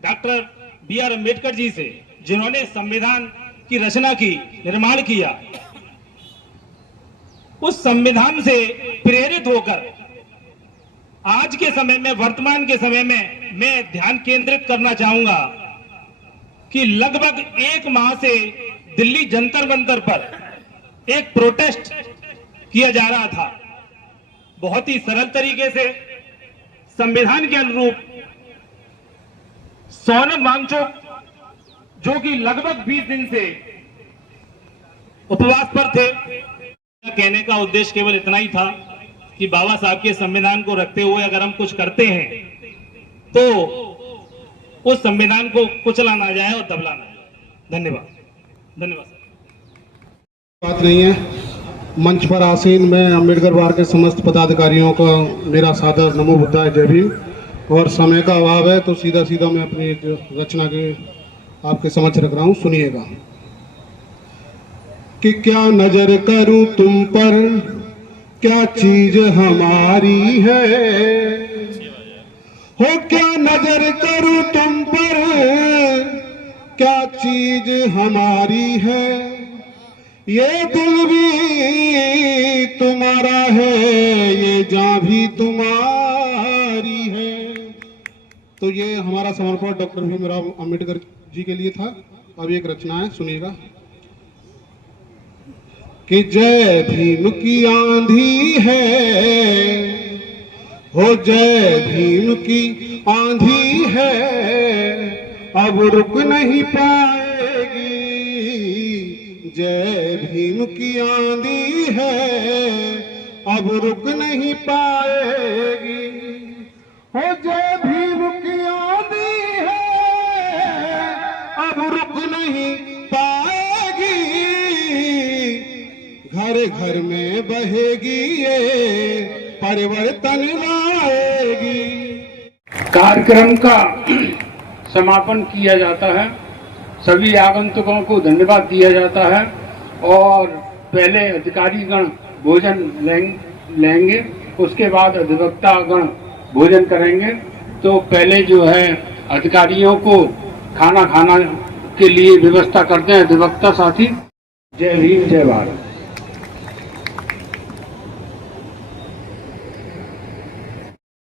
डॉक्टर बी.आर. अंबेडकर जी से, जिन्होंने संविधान की रचना की, निर्माण किया, उस संविधान से प्रेरित होकर आज के समय में, वर्तमान के समय में मैं ध्यान केंद्रित करना चाहूंगा कि लगभग 1 माह से दिल्ली जंतर मंतर पर एक प्रोटेस्ट किया जा रहा था। बहुत ही सरल तरीके से संविधान के अनुरूप सोनम वांगचुक, जो कि लगभग 20 दिन से उपवास पर थे, कहने का उद्देश्य केवल इतना ही था कि बाबा साहब के संविधान को रखते हुए अगर हम कुछ करते हैं तो उस संविधान को कुचला ना जाए और दबला ना जाए। धन्यवाद। धन्यवाद सर। बात नहीं है। मंच पर आसीन में अंबेडकर बार के समस्त पदाधिकारियों का मेरा सादर नमो बुद्धाय, जय भीम। और समय का अभाव है तो सीधा सीधा मैं अपनी रचना के आपके समक्ष रख रहा हूँ, सुनिएगा। कि क्या नजर करूं तुम पर, क्या चीज हमारी है। हो क्या नजर करूं तुम पर, क्या चीज हमारी है। ये दिल भी तुम्हारा है, ये जान भी तुम्हारी है। तो ये हमारा समर्पण डॉक्टर भीमराव अंबेडकर जी के लिए था। अब एक रचना है, सुनिएगा कि जय भीम की आंधी है, हो जय भीम की आंधी है, अब रुक नहीं पाएगी। जय भीम की आंधी है, अब रुक नहीं पाएगी। हो जय भीम की आंधी है, अब रुक नहीं पाएगी। घर घर में बहेगी ये, परिवर्तन लाएगी। कार्यक्रम का समापन किया जाता है। सभी आगंतुकों को धन्यवाद दिया जाता है और पहले अधिकारीगण भोजन लेंगे, उसके बाद अधिवक्तागण भोजन करेंगे। तो पहले जो है अधिकारियों को खाना खाना के लिए व्यवस्था करते हैं अधिवक्ता साथी। जय भीम, जय भारत।